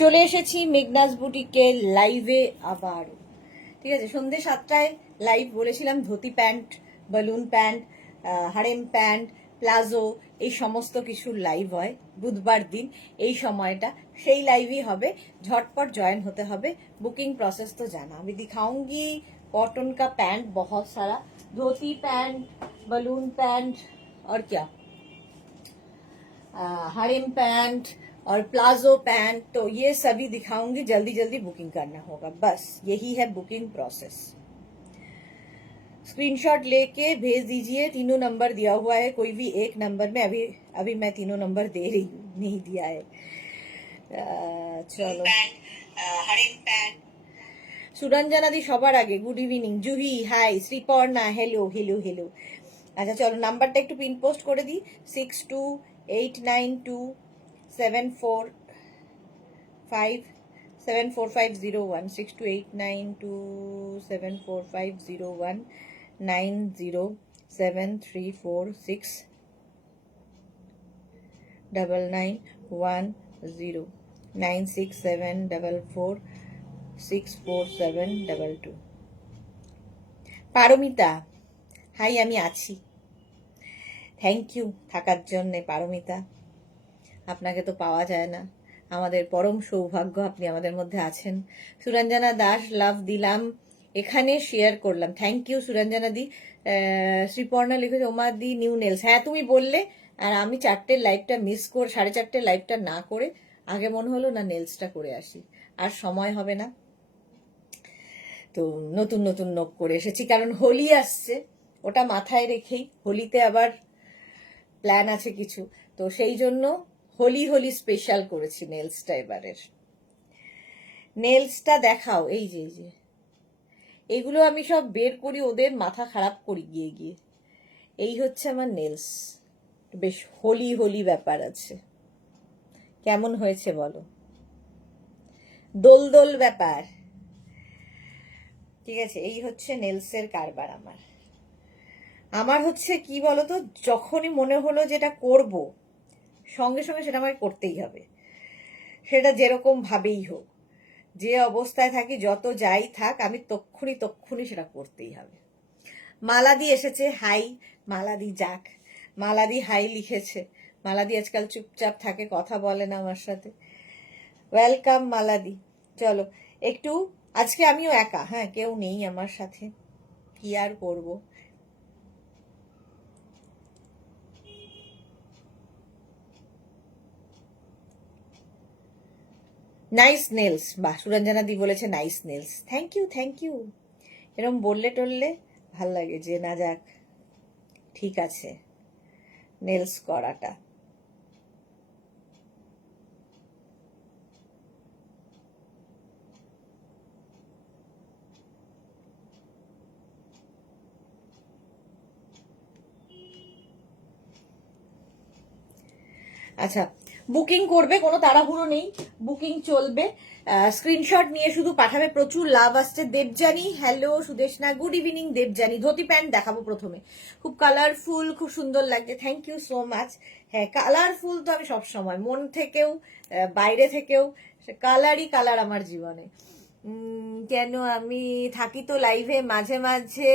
চলে এসেছি মেঘনাস বুটিকে লাইভে আবার। ঠিক আছে, সন্ধ্যে 7টায় লাইভ বলেছিলাম। Dhoti pant, balloon pant, harem pant, palazzo, এই সমস্ত কিছু লাইভ হয় বুধবার দিন এই সময়টা। সেই লাইভই হবে, झटपट ज्वाइन होते হবে। बुकिंग प्रोसेस तो जाना, अभी दिखाऊंगी। कॉटन का पैंट बहुत सारा, धोती पैंट, बलून पैंट और क्या, हरिम पैंट और प्लाजो पैंट, तो ये सभी दिखाऊंगी। जल्दी जल्दी बुकिंग करना होगा, बस यही है बुकिंग प्रोसेस। स्क्रीनशॉट लेके भेज दीजिए। तीनों नंबर दिया हुआ है, कोई भी एक नंबर में। अभी मैं तीनों नंबर दे रही हूँ, नहीं दिया है। चलो, हरिम पैंट। सुरंजना दी সবার আগে good evening. Juhi hi, Sreeparna hello hello hello. আচ্ছা চলো, নাম্বারটা একটু পিন পোস্ট করে দিই। 62892745 6289274501 9073469910 96744644722। পারমিতা হাই, আমি আছি। থ্যাংক ইউ থাকার জন্যে পারমিতা। আপনাকে তো পাওয়া যায় না, আমাদের পরম সৌভাগ্য আপনি আমাদের মধ্যে আছেন। সুরঞ্জনা দাস লাভ দিলাম, এখানে শেয়ার করলাম। থ্যাংক ইউ সুরঞ্জনা দি। শ্রীপর্ণা লিখেছে ওমা দি নিউ নেলস। হ্যাঁ তুমি বললে, আর আমি 4টের লাইভটা মিস করে 4:30 লাইভটা না করে আগে মনে হলো না নেলসটা করে আসি, আর সময় হবে না। তো নতুন নতুন নখ করে এসেছি, কারণ হোলি আসছে, ওটা মাথায় রেখেই। হোলিতে আবার প্ল্যান আছে কিছু, তো সেই জন্য হোলি হোলি স্পেশাল করেছি নেলসটা এবারের। নেলসটা দেখাও, এই যে এই যে এগুলো আমি সব বের করি, ওদের মাথা খারাপ করি গিয়ে গিয়ে। এই হচ্ছে আমার নেলস, বেশ হোলি হোলি ব্যাপার আছে। কেমন হয়েছে বলো? দোল দোল ব্যাপার। ঠিক আছে, এই হচ্ছে নেলসের কারবার আমার। আমার হচ্ছে কি বলতো, যখনই মনে হলো যেটা করব, সঙ্গে সঙ্গে সেটা আমাকে করতেই হবে। সেটা যেরকম ভাবেই হোক, যে অবস্থায় থাকি, যত যাই থাক, আমি তক্ষুনি সেটা করতেই হবে। মালাদি এসেছে, হাই মালাদি। যাক, মালাদি হাই লিখেছে। মালাদি আজকাল চুপচাপ থাকে, কথা বলে না আমার সাথে। ওয়েলকাম মালাদি। চলো একটু, আজকে আমিও একা, হ্যাঁ কেউ নেই আমার সাথে, কি আর করবো। নাইস নেলস, বাহ, সুরঞ্জনা দি বলেছে nice nails. Thank you thank you. এরম বললে টললে ভাল লাগে, যে না যাক ঠিক আছে নেলস করাটা। আচ্ছা, বুকিং করবে, কোনো তাড়াহুড়ো নেই, বুকিং চলবে। স্ক্রিনশট নিয়ে শুধু পাঠাবে, প্রচুর লাভ আসছে। Debjani hello, Sudeshna good evening. Debjani dhoti pant দেখাবো প্রথমে, খুব কালারফুল, খুব সুন্দর লাগছে। Thank you so much. হ্যাঁ কালারফুল তো আমি সবসময়, মন থেকেও বাইরে থেকেও কালারই কালার আমার জীবনে। কেন আমি থাকি তো লাইভে মাঝে মাঝে,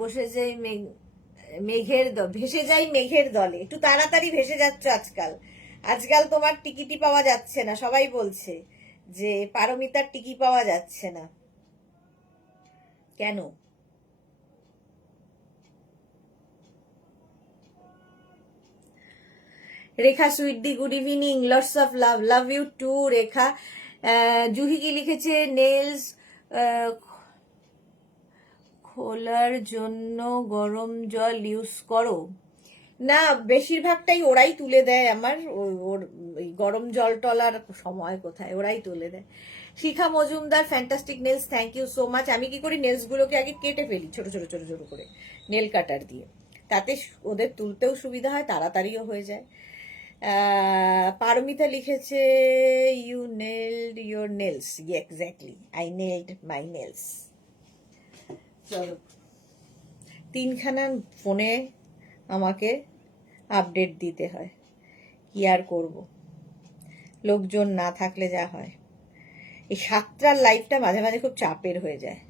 বসে যাই ভেসে যাই মেঘের দলে। একটু তাড়াতাড়ি ভেসে যাচ্ছ আজকাল। আজকাল তোমার টিকিটই পাওয়া যাচ্ছে না, সবাই বলছে যে পারমিতার টিকিট পাওয়া যাচ্ছে না কেন? রেখা সুইটদি good evening, lots of love, love you too Rekha. Juhi কি লিখেছে, নেলস খোলার জন্য গরম জল ইউজ করো? না, বেশিরভাগটাই ওরাই তুলে দেয় আমার। ওর গরম জল টলার সময় কোথায়, ওরাই তুলে দেয়। Shikha Majumdar fantastic nails, thank you so much. আমি কি করি, নেলস গুলোকে আগে কেটে ফেলি ছোট ছোট ছোট ছোট করে নেল কাটার দিয়ে, তাতে ওদের তুলতেও সুবিধা হয়, তাড়াতাড়িও হয়ে যায়। পারমিতা লিখেছে you nailed your nails. Exactly, I nailed my nails. চলো, 3খানা ফোনে আমাকে আপডেট দিতে হয়, কি আর করব। লোকজন না থাকলে যা হয়। এই সাতটার লাইফটা মাঝে মাঝে খুব চাপের হয়ে যায়,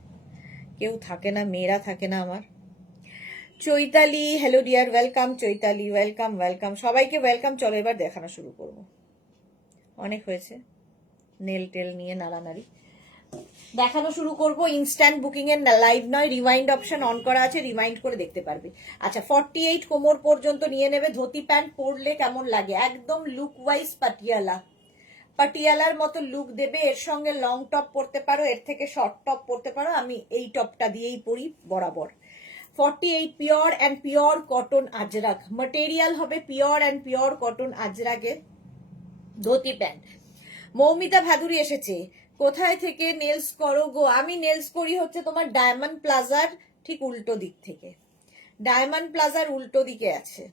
কেউ থাকে না, মেয়েরা থাকে না আমার। Chaitali, hello dear, welcome Chaitali, welcome welcome, সবাইকে ওয়েলকাম। চলো এবার দেখানো শুরু করব, অনেক হয়েছে নেল টেল নিয়ে নাড়ানাড়ি, দেখানো শুরু করব। ইনস্ট্যান্ট বুকিং এর লাইভ নয়, রিমাইন্ড অপশন অন করা আছে, রিমাইন্ড করে দেখতে পারবে। আচ্ছা 48 কোমর পর্যন্ত নিয়ে নেবে। ধুতি প্যান্ট পরলে কেমন লাগে, একদম লুক ওয়াইজ পাটিয়ালা, পাটিয়ালার মতো লুক দেবে। এর সঙ্গে লং টপ পরতে পারো, এর থেকে শর্ট টপ পরতে পারো, আমি এই টপটা দিয়েই পরি বরাবর। 48 pure and pure cotton Ajrakh, material হবে পিওর অ্যান্ড পিওর কটন আজরাকের ধুতি প্যান্ট। মৌমিতা ভাদুরী এসেছে, কোথায় থেকে নেলস করো গো? আমি নেলস করি হচ্ছে তোমার ডায়মন্ড প্লাজার ঠিক উল্টো দিক থেকে, ডায়মন্ড প্লাজার উল্টো দিকে আছে।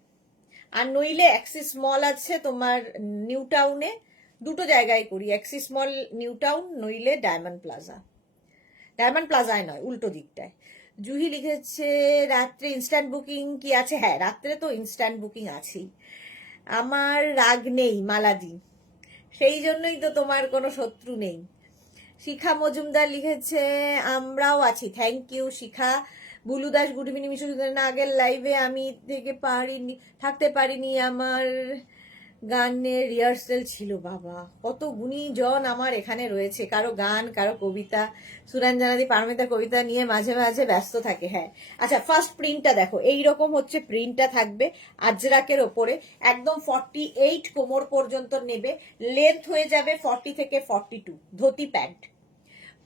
আর নইলে অ্যাক্সিস মল আছে তোমার নিউ টাউনে, দুটো জায়গায় করি, অ্যাক্সিস মল নিউ টাউন, নইলে ডায়মন্ড প্লাজা। ডায়মন্ড প্লাজায় নয়, উল্টো দিকটায়। জুহি লিখেছে রাত্রে ইনস্ট্যান্ট বুকিং কি আছে? হ্যাঁ, রাত্রে তো ইনস্ট্যান্ট বুকিং আছেই। আমার রাগ নেই মালাদি, সেই জন্যই তো তোমার কোনো শত্রু নেই। শিখা মজুমদার লিখেছে আমরাও আছি, thank you Shikha. Bulu Das, good evening Mishu, না আগের লাইভে আমি থাকতে পারিনি, আমার গানের রিহার্সেল ছিল। বাবা, কত গুণীজন আমার এখানে রয়েছে, কারো গান, কারো কবিতা। সুরঞ্জনাদি পারমিতা কবিতা নিয়ে মাঝে মাঝে ব্যস্ত থাকে। হ্যাঁ, আচ্ছা ফার্স্ট প্রিন্টটা দেখো, এইরকম হচ্ছে প্রিন্টটা থাকবে আজরাকের ওপরে, একদম 48 কোমর পর্যন্ত নেবে, লেন্থ হয়ে যাবে 40 থেকে 42। ধুতি প্যান্ট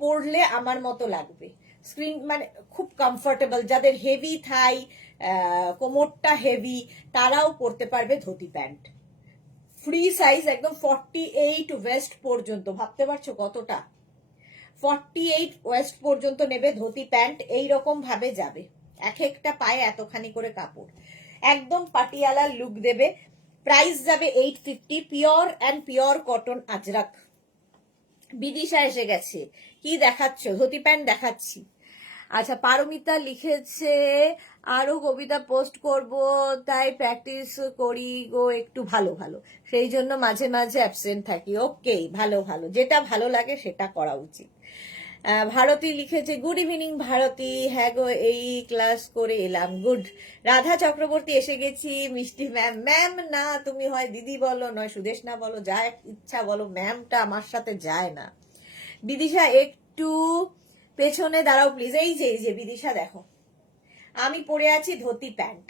পরলে আমার মতো লাগবে, স্ক্রিন মানে খুব কমফোর্টেবল। যাদের হেভি থাই, কোমরটা হেভি, তারাও পরতে পারবে ধুতি প্যান্ট। ফ্রি সাইজ, একদম 48 ওয়েস্ট পর্যন্ত, ভাবতে পারছো কতটা? 48 ওয়েস্ট পর্যন্ত নেবে ধুতি প্যান্ট, এইরকম ভাবে যাবে, এক একটা পায়ে এতখানি করে কাপড়, একদম পাটিয়ালা লুক দেবে। প্রাইস যাবে 850, pure and pure cotton Ajrak. Bidisha এসে গেছে, কি দেখাচ্ছ? ধুতি প্যান্ট দেখাচ্ছি। আচ্ছা পারমিতা লিখেছে আরো কবিতা পোস্ট করব, তাই প্র্যাকটিস করি গো একটু, ভালো ভালো, সেই জন্য মাঝে মাঝে অ্যাবসেন্ট থাকি। ওকে, ভালো ভালো, যেটা ভালো লাগে সেটা করা উচিত। ভারতী লিখেছে গুড ইভিনিং ভারতী, হ্যাঁ গো এই ক্লাস করে এলাম, গুড। রাধা চক্রবর্তী এসে গেছি, মিষ্টি ম্যাম, ম্যাম না তুমি হয় দিদি বলো, নয় সুদেশ না বলো, যা ইচ্ছা বলো, ম্যামটা আমার সাথে যায় না। বিদিশা একটু পেছনে দাঁড়াও প্লিজ। এই যে বিদিশা দেখো, আমি পরে আছি ধুতি প্যান্ট,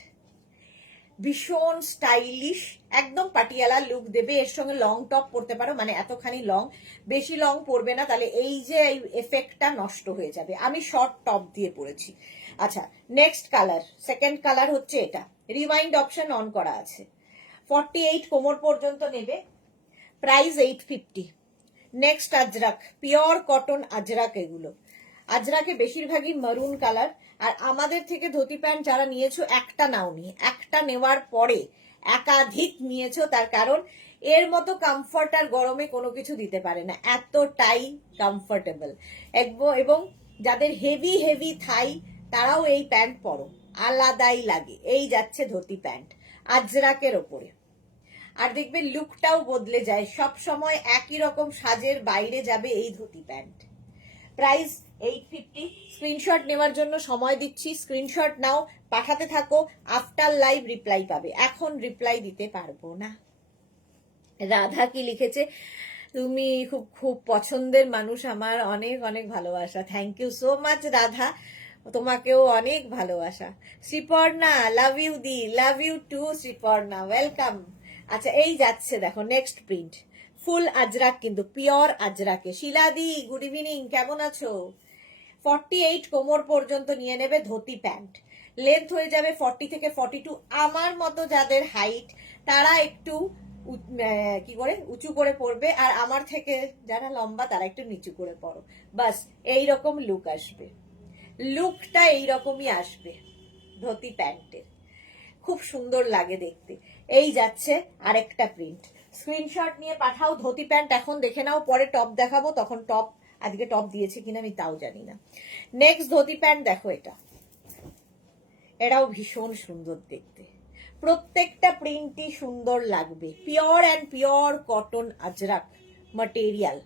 ভীষণ স্টাইলিশ, একদম পাটিয়ালা লুক দেবে। এর সঙ্গে লং টপ পরতে পারো, মানে এতখানি লং, বেশি লং পরবে না, তাহলে এই যে এফেক্টটা নষ্ট হয়ে যাবে। আমি শর্ট টপ দিয়ে পরেছি। আচ্ছা নেক্সট কালার, সেকেন্ড কালার হচ্ছে এটা, রিমাইন্ড অপশন অন করা আছে। 48 কোমর পর্যন্ত নেবে, price 850। Next Ajrak, pure cotton Ajrak. এগুলো আজরাকে বেশিরভাগই মারুন কালার। আর আমাদের থেকে ধুতি প্যান্ট যারা নিয়েছো, একটা নাওনি, একটা নেওয়ার পরে একাধিক নিয়েছো, তার কারণ এর মতো কমফর্ট আর গরমে কোনো কিছু দিতে পারে না, এতটাই কমফোর্টেবল। এবং যাদের হেভি হেভি থাই, তারাও এই প্যান্ট পরো, আলাদাই লাগে। এই যাচ্ছে ধুতি প্যান্ট আজরাকের ওপরে, আর দেখবে লুকটাও বদলে যায়, সব সময় একই রকম সাজের বাইরে যাবে এই ধুতি প্যান্ট। প্রাইস 850। স্ক্রিনশট নেওয়ার জন্য সময় দিচ্ছি, স্ক্রিনশট নাও, পাঠাতে থাকো, আফটার লাইভ রিপ্লাই পাবে, এখন রিপ্লাই দিতে পারবো না। রাধা কি লিখেছে, তুমি খুব খুব পছন্দের মানুষ আমার, অনেক অনেক ভালোবাসা। Thank you so much Radha, তোমাকেও অনেক ভালোবাসা। শ্রীপর্ণা, লাভ ইউ দি, love you too Sreeparna, welcome. আচ্ছা এই যাচ্ছে দেখো নেক্সট প্রিন্ট, ফুল আজরাক কিন্তু, পিওর আজরাকে। শিলাদি গুড ইভিনিং, কেমন আছো? 48 কোমর পর্যন্ত নিয়ে নেবে ধুতি প্যান্ট, লেন্থ হয়ে যাবে 40 থেকে 42। আমার মতো যাদের হাইট, তারা একটু কি করে উঁচু করে পড়বে, আর আমার থেকে যারা লম্বা তারা একটু নিচু করে পড়ো, বাস এইরকম লুক আসবে, লুকটা এইরকমই আসবে ধুতি প্যান্টের, খুব সুন্দর লাগে দেখতে। এই যাচ্ছে আরেকটা প্রিন্ট, স্ক্রিনশট নিয়ে পাঠাও। ধুতি প্যান্ট এখন দেখে নাও, পরে টপ দেখাবো, তখন টপ, আজকে টপ দিয়েছে কিনা আমি তাও জানি না। নেক্সট ধুতি প্যান্ট দেখো, এটাও ভীষণ সুন্দর দেখতে, প্রত্যেকটা প্রিন্টই সুন্দর লাগবে। Pure and pure cotton Ajrakh material.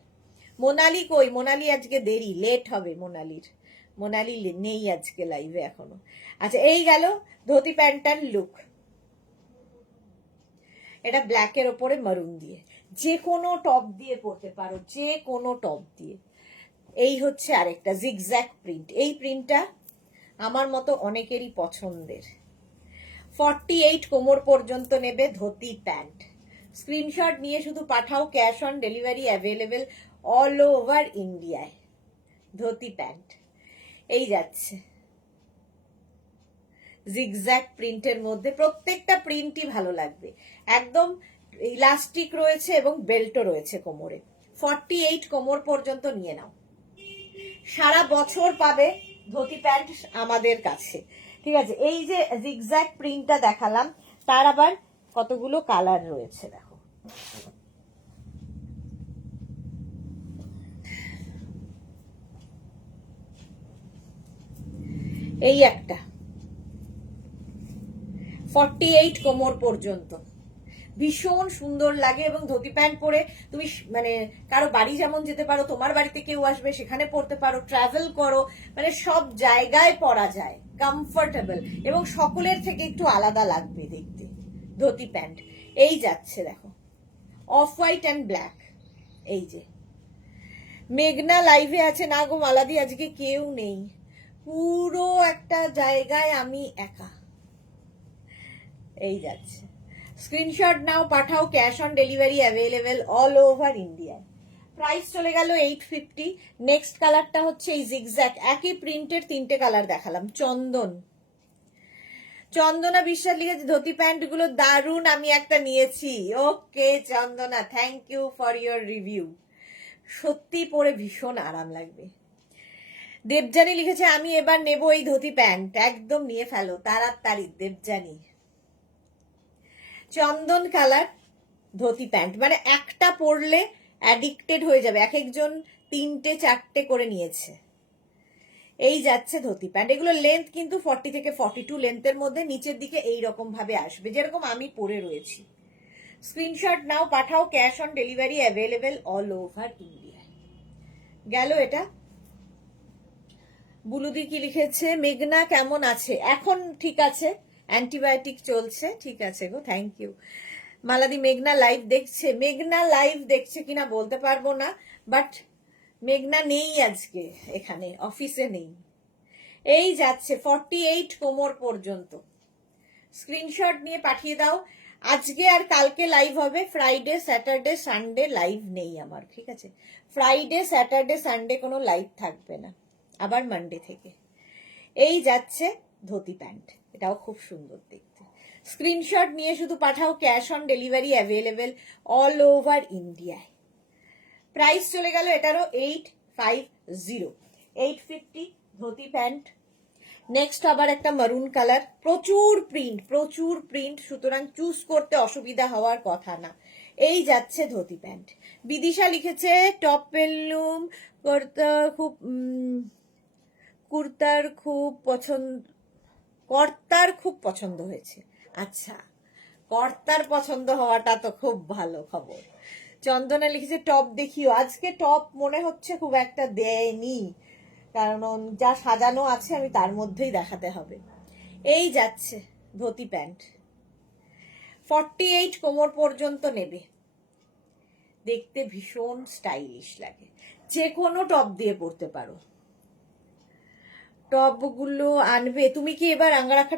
Monali কই? মোনালি আজকে দেরি, লেট হবে মোনালি নেই আজকে লাইভে এখনো। আচ্ছা, এই গেল ধুতি প্যান্টার লুক। এটা ব্ল্যাকের ওপরে মারুন দিয়ে, যে কোনো টপ দিয়ে পরতে পারো, যে কোনো টপ দিয়ে। এই হচ্ছে আরেকটা জিগজ্যাগ প্রিন্ট। এই প্রিন্টটা আমার মতো অনেকেরই পছন্দের। 48 কোমর পর্যন্ত নেবে ধুতি প্যান্ট। স্ক্রিনশট নিয়ে শুধু পাঠাও, cash on delivery available all over ইন্ডিয়ায়। ধুতি প্যান্ট এই যাচ্ছে জিগজ্যাগ প্রিন্টের মধ্যে। প্রত্যেকটা প্রিন্টই ভালো লাগবে, একদম ইলাস্টিক রয়েছে এবং বেল্টও রয়েছে কোমরে। 48 কোমর পর্যন্ত নিয়ে নাও, সারা বছর পাবে ধুতি প্যান্ট আমাদের কাছে। ঠিক আছে, এই যে জিগজ্যাগ প্রিন্টটা দেখালাম, তার আবার কতগুলো কালার রয়েছে দেখো। এই একটা 48 কোমর পর্যন্ত ভীষণ সুন্দর লাগে, এবং ধুতি প্যান্ট পরে তুমি মানে কারো বাড়ি যেমন যেতে পারো, তোমার বাড়িতে কেউ আসবে সেখানে পরতে পারো, ট্রাভেল করো, মানে সব জায়গায় পরা যায়, কমফোর্টেবল, এবং সকলের থেকে একটু আলাদা লাগবে দেখতে ধুতি প্যান্ট। এই যাচ্ছে দেখো অফ হোয়াইট অ্যান্ড ব্ল্যাক। এই যে মেঘনা লাইভে আছে না গো মালাদি, আজকে কেউ নেই, পুরো একটা জায়গায় আমি একা। এই যাচ্ছে, স্ক্রিনশট নাও, পাঠাও, cash on delivery available all over India. Price চলে গেল 850। নেক্সট কালারটা হচ্ছে এই জিগজ্যাগ, একই প্রিন্টের তিনটে কালার দেখালাম। চন্দনা বিশ্বাস লিখেছে ধুতি প্যান্ট গুলো দারুন, আমি একটা নিয়েছি। Okay Chandana, thank you for your review. সত্যি পরে ভীষণ আরাম লাগবে। দেবজানি লিখেছে আমি এবার নেব এই ধুতি প্যান্ট, একদম নিয়ে ফেলো তাড়াতাড়ি দেবজানি। চন্দন কালার ধুতি প্যান্ট, মানে একটা পরলে অ্যাডিক্টেড হয়ে যাবে, এক একজন 3-4টে করে নিয়েছে। এই যাচ্ছে ধুতি প্যান্ট, এগুলো লেন্থ কিন্তু 40 থেকে 42 লেন্থের মধ্যে, নিচের দিকে এই রকম ভাবে আসবে যেরকম আমি পরে রয়েছি। স্ক্রিনশট নাও, পাঠাও, cash on delivery available all over India. গেল এটা। বুলুদি কি লিখেছে, মেঘনা কেমন আছে? এখন ঠিক আছে, অ্যান্টিবায়োটিক চলছে, ঠিক আছে গো, থ্যাংক ইউ। মালাদি মেঘনা লাইভ দেখছে, মেঘনা লাইভ দেখছে কিনা বলতে পারবো না, বাট মেঘনা নেই আজকে, এখানে অফিসে নেই। এই যাচ্ছে 48 কোমর পর্যন্ত। স্ক্রিনশট নিয়ে পাঠিয়ে দাও। আজকে আর কালকে লাইভ হবে, ফ্রাইডে স্যাটারডে সানডে লাইভ নেই আমার, ঠিক আছে? ফ্রাইডে স্যাটারডে সানডে কোনো লাইভ থাকবে না, আবার মানডে থেকে। এই যাচ্ছে ধুতি প্যান্ট, এটাও খুব সুন্দর দেখতে। স্ক্রিনশট নিয়ে শুধু পাঠাও, cash on delivery available all over ইন্ডিয়ায়। প্রাইস চলে গেল এটারও 850, 850 ধুতি প্যান্ট। নেক্সট আবার একটা মারুন কালার, প্রচুর প্রিন্ট, সুতরাং চুজ করতে অসুবিধা হওয়ার কথা না। এই যাচ্ছে ধুতি প্যান্ট। বিদিশা লিখেছে টপ পেলুম কুর্তার খুব পছন্দ হয়েছে। আচ্ছা, কর্তার পছন্দ হওয়াটা তো খুব ভালো খবর। চন্দনা লিখেছে টপ দেখিও। আজকে টপ মনে হচ্ছে খুব একটা দেয়নি, কারণ যা সাজানো আছে আমি তার মধ্যেই দেখাতে হবে। এই যাচ্ছে ধুতি প্যান্ট, 48 কোমর পর্যন্ত নেবে, দেখতে ভীষণ স্টাইলিশ লাগে, যে কোনো টপ দিয়ে পরতে পারো। টপগুলো আনবে তুমি কি এবার? আঙ্গারাখা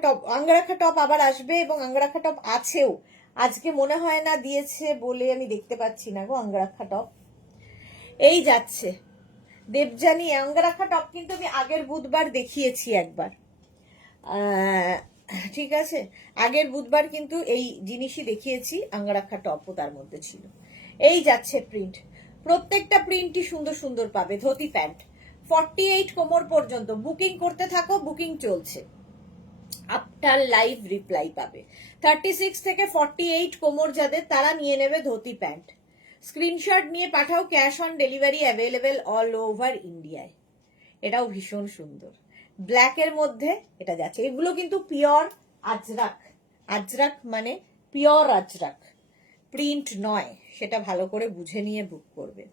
টপ আবার আসবে, এবং আঙ্গারাখা টপ আছেও, আজকে মনে হয় না দিয়েছে বলে আমি দেখতে পাচ্ছি না গো আঙ্গারাখা টপ। এই যাচ্ছে দেবজানি আঙ্গারাখা টপ, কিন্তু আমি আগের বুধবার দেখিয়েছি একবার, ঠিক আছে? আগের বুধবার কিন্তু এই জিনিসই দেখিয়েছি, আঙ্গারাখা টপও তার মধ্যে ছিল। এই যাচ্ছে প্রিন্ট, প্রত্যেকটা প্রিন্টই সুন্দর সুন্দর পাবে। ধুতি প্যান্ট 48 কোমর পর্যন্ত। বুকিং করতে থাকো, বুকিং চলছে, আফটার লাইভ রিপ্লাই পাবে। 36 থেকে 48 কোমর যাদের, তারা নিয়ে নেবে ধুতি প্যান্ট। স্ক্রিনশট নিয়ে পাঠাও, cash on delivery available all over ইন্ডিয়ায়। এটাও ভীষণ সুন্দর, ব্ল্যাকের মধ্যে এটা যাচ্ছে। এগুলো কিন্তু পিওর আজরাক, আজরাক মানে পিওর আজরাক, প্রিন্ট নয়, সেটা ভালো করে বুঝে নিয়ে বুক করবে।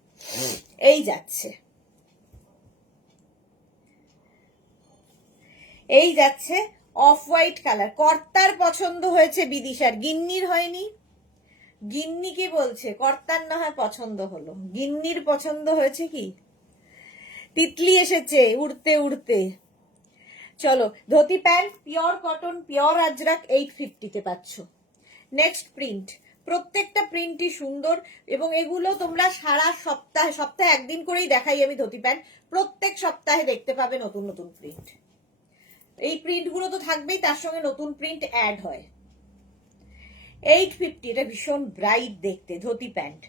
এই যাচ্ছে, এই যাচ্ছে অফ হোয়াইট কালার। কর্তার পছন্দ হয়েছে বিদিশার, গিন্নির হয়নি। গিন্নি কি বলছে? কর্তার না হয় পছন্দ হলো, গিন্নির পছন্দ হয়েছে কি? তিতলি এসেছে উড়তে উড়তে। চলো, dhoti pant pure cotton pure Ajrakh 850-তে পাচ্ছ। নেক্সট প্রিন্ট, প্রত্যেকটা প্রিন্টই সুন্দর এবং এগুলো তোমরা সারা সপ্তাহে, সপ্তাহে একদিন করেই দেখাই আমি ধুতি প্যান্ট, প্রত্যেক সপ্তাহে দেখতে পাবে নতুন নতুন প্রিন্ট। এই প্রিন্টগুলো তো থাকবেই, তার সঙ্গে নতুন প্রিন্ট অ্যাড হয়। 850, এটা ভীষণ ব্রাইট দেখতে ধুতি প্যান্ট।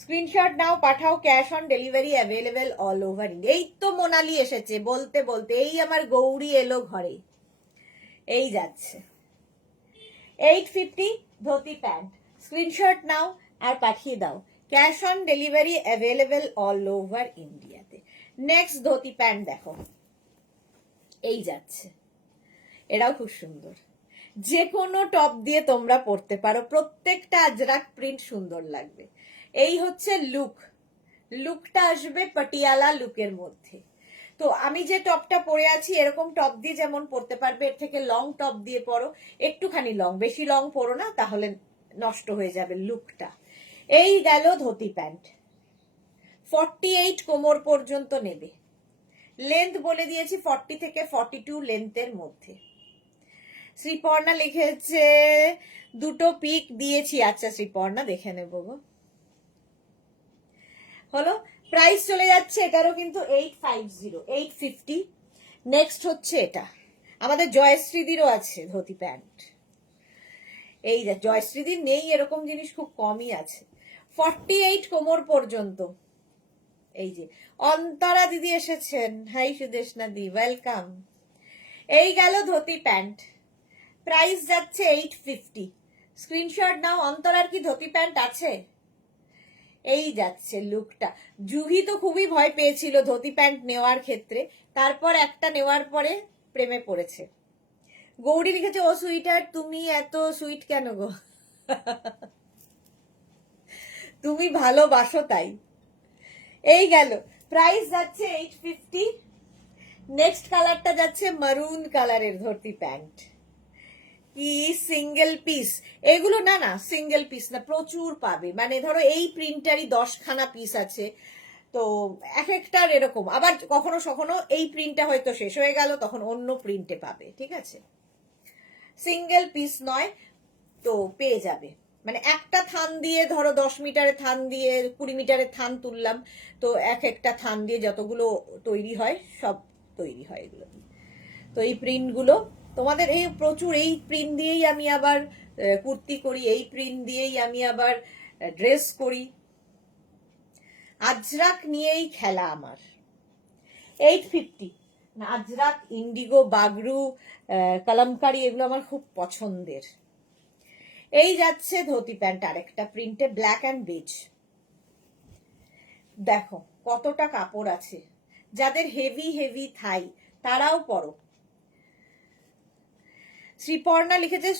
স্ক্রিনশট নাও, পাঠাও, cash on delivery available all over India. এই তো মোনালি এসেছে বলতে বলতে, এই আমার গৌরী এলো ঘরে। এই যাচ্ছে 850 ধুতি প্যান্ট, স্ক্রিনশট নাও আর পাঠিয়ে দাও, cash on delivery available all over ইন্ডিয়াতে। নেক্সট ধুতি প্যান্ট দেখো, এই যাচ্ছে, এটাও খুব সুন্দর, যে কোনো টপ দিয়ে তোমরা পরতে পারো, প্রত্যেকটা আজরাক প্রিন্ট সুন্দর লাগবে। এই হচ্ছে লুক, লুকটা আসবে পাটিয়ালা লুকের মধ্যে। তো আমি যে টপটা পরে আছি এরকম টপ দিয়ে যেমন পরতে পারবে, এর থেকে লং টপ দিয়ে পরো, একটুখানি লং, বেশি লং পরো না, তাহলে নষ্ট হয়ে যাবে লুকটা। এই গেল ধুতি প্যান্ট। 48 কোমর পর্যন্ত নেবে, লেন্থ বলে দিয়েছি 40 থেকে 42 লেন্থের মধ্যে। শ্রীপর্ণা লিখেছে দুটো পিক দিয়েছি। আচ্ছা শ্রীপর্ণা, দেখে নেবো গো। হলো, প্রাইস চলে যাচ্ছে এটারও কিন্তু 850, 850। নেক্সট হচ্ছে এটা, আমাদের জয়শ্রীদিরও আছে ধুতি প্যান্ট। এই যে জয়শ্রীদির নেই এরকম জিনিস খুব কমই আছে। 48 কোমর পর্যন্ত। এই যে অন্তরা দিদি এসেছেন, হাই সুদেশনা দি, ওয়েলকাম। এই গেল ধুতি প্যান্ট, প্রাইস যাচ্ছে 850। স্ক্রিনশট নাও। অন্তরার কি ধুতি প্যান্ট আছে? এই যাচ্ছে লুকটা। জুহি তো খুবই ভয় পেয়েছিল ধুতি প্যান্ট নেওয়ার ক্ষেত্রে, তারপর একটা নেওয়ার পরে প্রেমে পড়েছে। গৌরী লিখেছে, ও সুইটার তুমি এত সুইট কেন গো? তুমি ভালোবাসো তাই। এই গেল, প্রাইস যাচ্ছে 850। নেক্সট কালারটা যাচ্ছে মারুন কালারের ধুতি প্যান্ট। কি সিঙ্গেল পিস এগুলো? না না, সিঙ্গেল পিস না, প্রচুর পাবে। মানে ধরো এই প্রিন্টারই 10খানা পিস আছে, তো এক একটার এরকম। আবার কখনো কখনো এই প্রিন্টটা হয়তো শেষ হয়ে গেল, তখন অন্য প্রিন্টে পাবে, ঠিক আছে? সিঙ্গেল পিস নয়, তো পেয়ে যাবে। মানে একটা থান দিয়ে ধরো 10 মিটারের থান দিয়ে 20 মিটারের থান তুললাম, তো এক একটা থান দিয়ে যতগুলো তৈরি হয় সব তৈরি হয় এগুলো। তো এই প্রিন্টগুলো তোমাদের, এই প্রচুর, এই প্রিন্ট দিয়েই আমি আবার কুর্তি করি, এই প্রিন্ট দিয়েই আমি আবার ড্রেস করি। আজরাক নিয়েই খেলা আমার। 850। আজরাক, ইন্ডিগো, বাগরু, কলমকারি, এগুলো আমার খুব পছন্দের। এই যাচ্ছে ধুতি প্যান্ট আরেকটা প্রিন্টে, ব্ল্যাক অ্যান্ড বেজ। দেখো কতটা কাপড় আছে, যাদের হেভি হেভি থাই তারাও পরো। শ্রীপর্ণা লিখেছে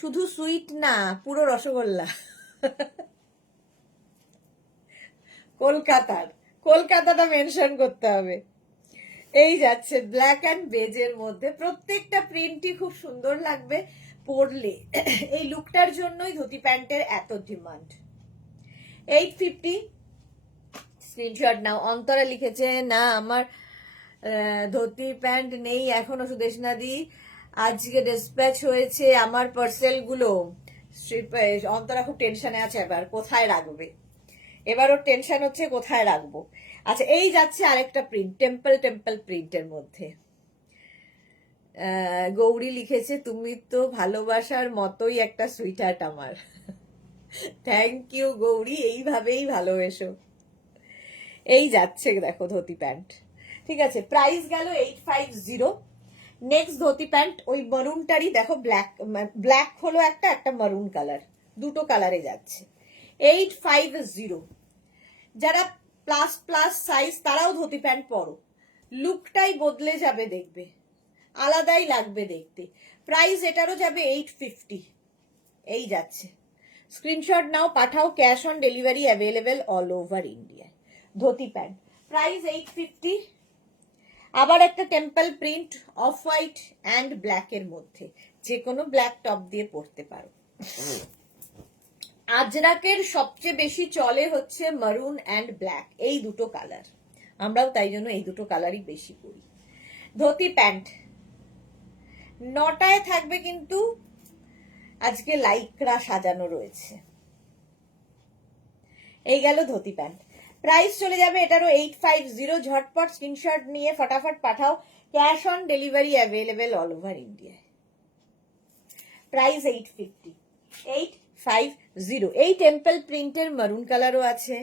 শুধু সুইট না, পুরো রসগোল্লা। কলকাতার, কলকাতাটা মেনশন করতে হবে। এই যাচ্ছে ব্ল্যাক অ্যান্ড বেজের মধ্যে, প্রত্যেকটা প্রিন্টই খুব সুন্দর লাগবে পরলে। এই লুকটার জন্যই ধুতি প্যান্টের এত ডিমান্ড। 850। স্ক্রিনশট নাও। অন্তরা লিখেছে, না আমার ধুতি প্যান্ট নেই এখনো সুদেশনা দি, আজকে ডিসপ্যাচ হয়েছে আমার পার্সেল গুলো। অন্তরা খুব টেনশনে আছে, এবার কোথায় রাখবে, এবার ওর টেনশন হচ্ছে কোথায় রাখবো। আচ্ছা, এই যাচ্ছে আরেকটা প্রিন্ট, টেম্পল টেম্পল প্রিন্টের মধ্যে। গৌরী লিখেছে, তুমি তো ভালোবাসার মতোই একটা সুইটার্ট আমার। থ্যাংক ইউ গৌরী, এইভাবেই ভালোবেসো। এই যাচ্ছে দেখো ধুতি প্যান্ট, ঠিক আছে? প্রাইস গেল 850। নেক্সট ধুতি প্যান্ট ওই মারুনটারই দেখো, ব্ল্যাক, ব্ল্যাক হলো একটা, একটা মারুন কালার, দুটো কালারে যাচ্ছে। 850। যারা প্লাস প্লাস সাইজ তারাও ধুতি প্যান্ট পরো, লুকটাই বদলে যাবে, দেখবে আলাদাই লাগবে দেখতে। প্রাইস এটারও যাবে 850। এই যাচ্ছে, স্ক্রিনশট নাও, পাঠাও, cash on delivery available all over India. Dhoti pant, price 850। আবার একটা temple print, off white and black এর মধ্যে, যে কোনো ব্ল্যাক টপ দিয়ে পরতে পারো। আজরাকের সবচেয়ে বেশি চলে হচ্ছে মারুন অ্যান্ড ব্ল্যাক, এই দুটো কালার, আমরাও তাই জন্য এই দুটো কালারই বেশি পরি। ধুতি প্যান্ট 9টায় থাকবে, কিন্তু আজকে লাইকরা সাজানো রয়েছে। এই গেল ধুতি প্যান্ট। প্রাইস চলে যাবে এটারও 850। ঝটপট স্ক্রিনশট নিয়ে ফটাফট পাঠাও, cash on delivery available all over India. Price 850, 850। এই টেম্পল প্রিন্টের মারুন কালারও আছে।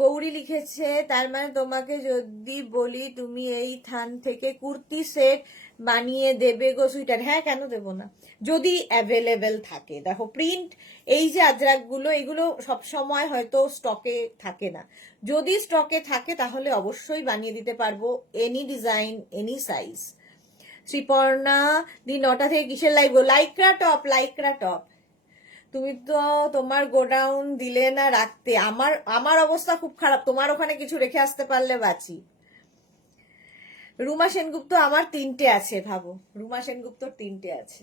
গৌরী লিখেছে, তার মানে তোমাকে যদি বলি তুমি এই থান থেকে কুর্তি সেট বানিয়ে দেবে গো সুইটার। হ্যাঁ, কেন দেবো না, যদি অ্যাভেলেবেল থাকে। দেখো প্রিন্ট, এই যে আজরাকগুলো, এগুলো সব সময় হয়তো স্টকে থাকে না, যদি স্টকে থাকে তাহলে অবশ্যই বানিয়ে দিতে পারবো, any design any size. Sriparna দি 9টা থেকে কিসের live? Lycra top, Lycra top. তুমি তো তোমার গোডাউন দিলে না রাখতে, আমার অবস্থা খুব খারাপ, তোমার ওখানে কিছু রেখে আসতে পারলে বাঁচি। রুমা সেনগুপ্ত, আমার 3টে আছে, ভাবো, রুমা সেনগুপ্তর 3টে আছে।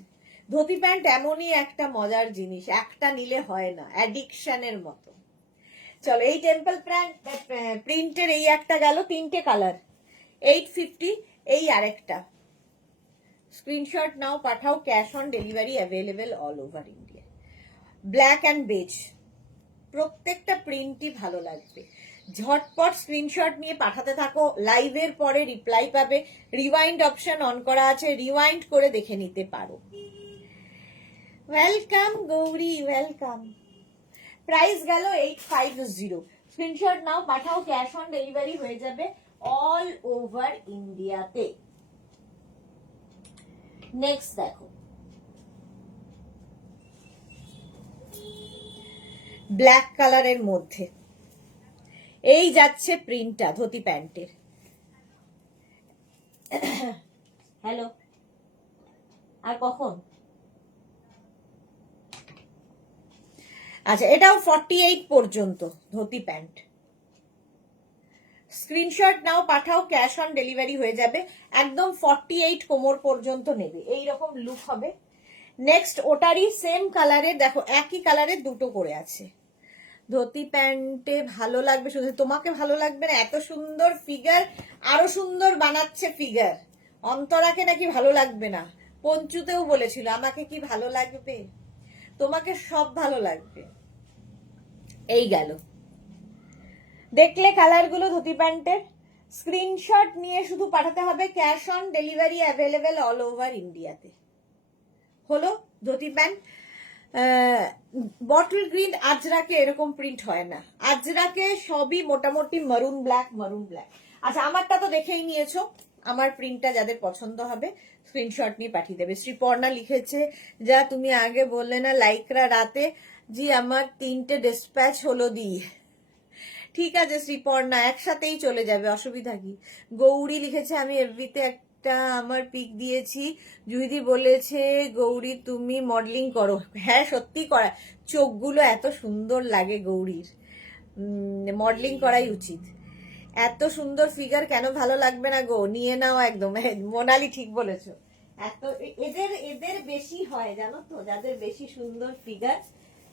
ধুতি প্যান্ট এমনই একটা মজার জিনিস, একটা নিলে হয় না, অ্যাডিকশনের মতো। চলো, এই টেম্পল প্রিন্টের এই একটা গেল, 3টে কালার, 850। এই আরেকটা, স্ক্রিনশট নাও, পাঠাও, cash on delivery available all over India. Black and beige, প্রত্যেকটা প্রিন্টই ভালো লাগবে। ঝটপট স্ক্রিনশট নিয়ে পাঠাতে থাকো, লাইভের পরে রিপ্লাই পাবে, রিওয়াইন্ড অপশন অন করা আছে, রিওয়াইন্ড করে দেখে নিতে পারো। Welcome Gauri, welcome. প্রাইস গেল 850। স্ক্রিনশট নাও, পাঠাও, ক্যাশ অন ডেলিভারি হয়ে যাবে অল ওভার ইন্ডিয়াতে। নেক্সট দেখো, ব্ল্যাক কালারের মধ্যে এই যাচ্ছে প্রিন্টটা ধুতি প্যান্টের। হ্যালো, আর কখন? আচ্ছা, এটাও 48 পর্যন্ত ধুতি প্যান্ট। স্ক্রিনশট নাও, পাঠাও, ক্যাশ অন ডেলিভারি হয়ে যাবে, একদম 48 কোমর পর্যন্ত নেবে, এইরকম লুক হবে। নেক্সট, ওটারই সেম কালারের, দেখো একই কালারের দুটো করে আছে। ধুতি প্যান্টে ভালো লাগবে, শুধু তোমাকে ভালো লাগবে না, এত সুন্দর ফিগার, আরো সুন্দর বানাচ্ছে ফিগার। অন্তরাকে নাকি ভালো লাগবে না, পঞ্চুতেও বলেছিল আমাকে কি ভালো লাগবে, তোমাকে সব ভালো লাগবে। এই গেল, দেখলে কালারগুলো ধুতি প্যান্টের। স্ক্রিনশট নিয়ে শুধু পাঠাতে হবে, cash on delivery available all over ইন্ডিয়াতে। হলো ধুতি প্যান্ট। বটল গ্রিন আজরাকে এরকম প্রিন্ট হয় না, আজরাকে সবই মোটামুটি মারুন ব্ল্যাক, মারুন ব্ল্যাক। আচ্ছা, আমারটা তো দেখেই নিয়েছো, আমার প্রিন্টটা যাদের পছন্দ হবে স্ক্রিনশট নিয়ে পাঠিয়ে দেবে। শ্রীপর্ণা লিখেছে, যা তুমি আগে বললে না লাইকরা রাতে, জি আমার 3টে ডিসপ্যাচ হলো দিয়ে। ঠিক আছে শ্রীপর্ণা, একসাথেই চলে যাবে, অসুবিধা কি। গৌরী লিখেছে, আমি এফবিতে একটা আমার পিক দিয়েছি, জুইদি বলেছে গৌরী তুমি মডেলিং করো। হ্যাঁ, সত্যি করা, চোখগুলো এত সুন্দর লাগে গৌরীর, মডেলিং করাই উচিত। এত সুন্দর ফিগার কেন ভালো লাগবে না গো, নিয়ে নাও একদম। মোনালি ঠিক বলেছো, এত এদের বেশি হয় জানো তো, যাদের বেশি সুন্দর ফিগার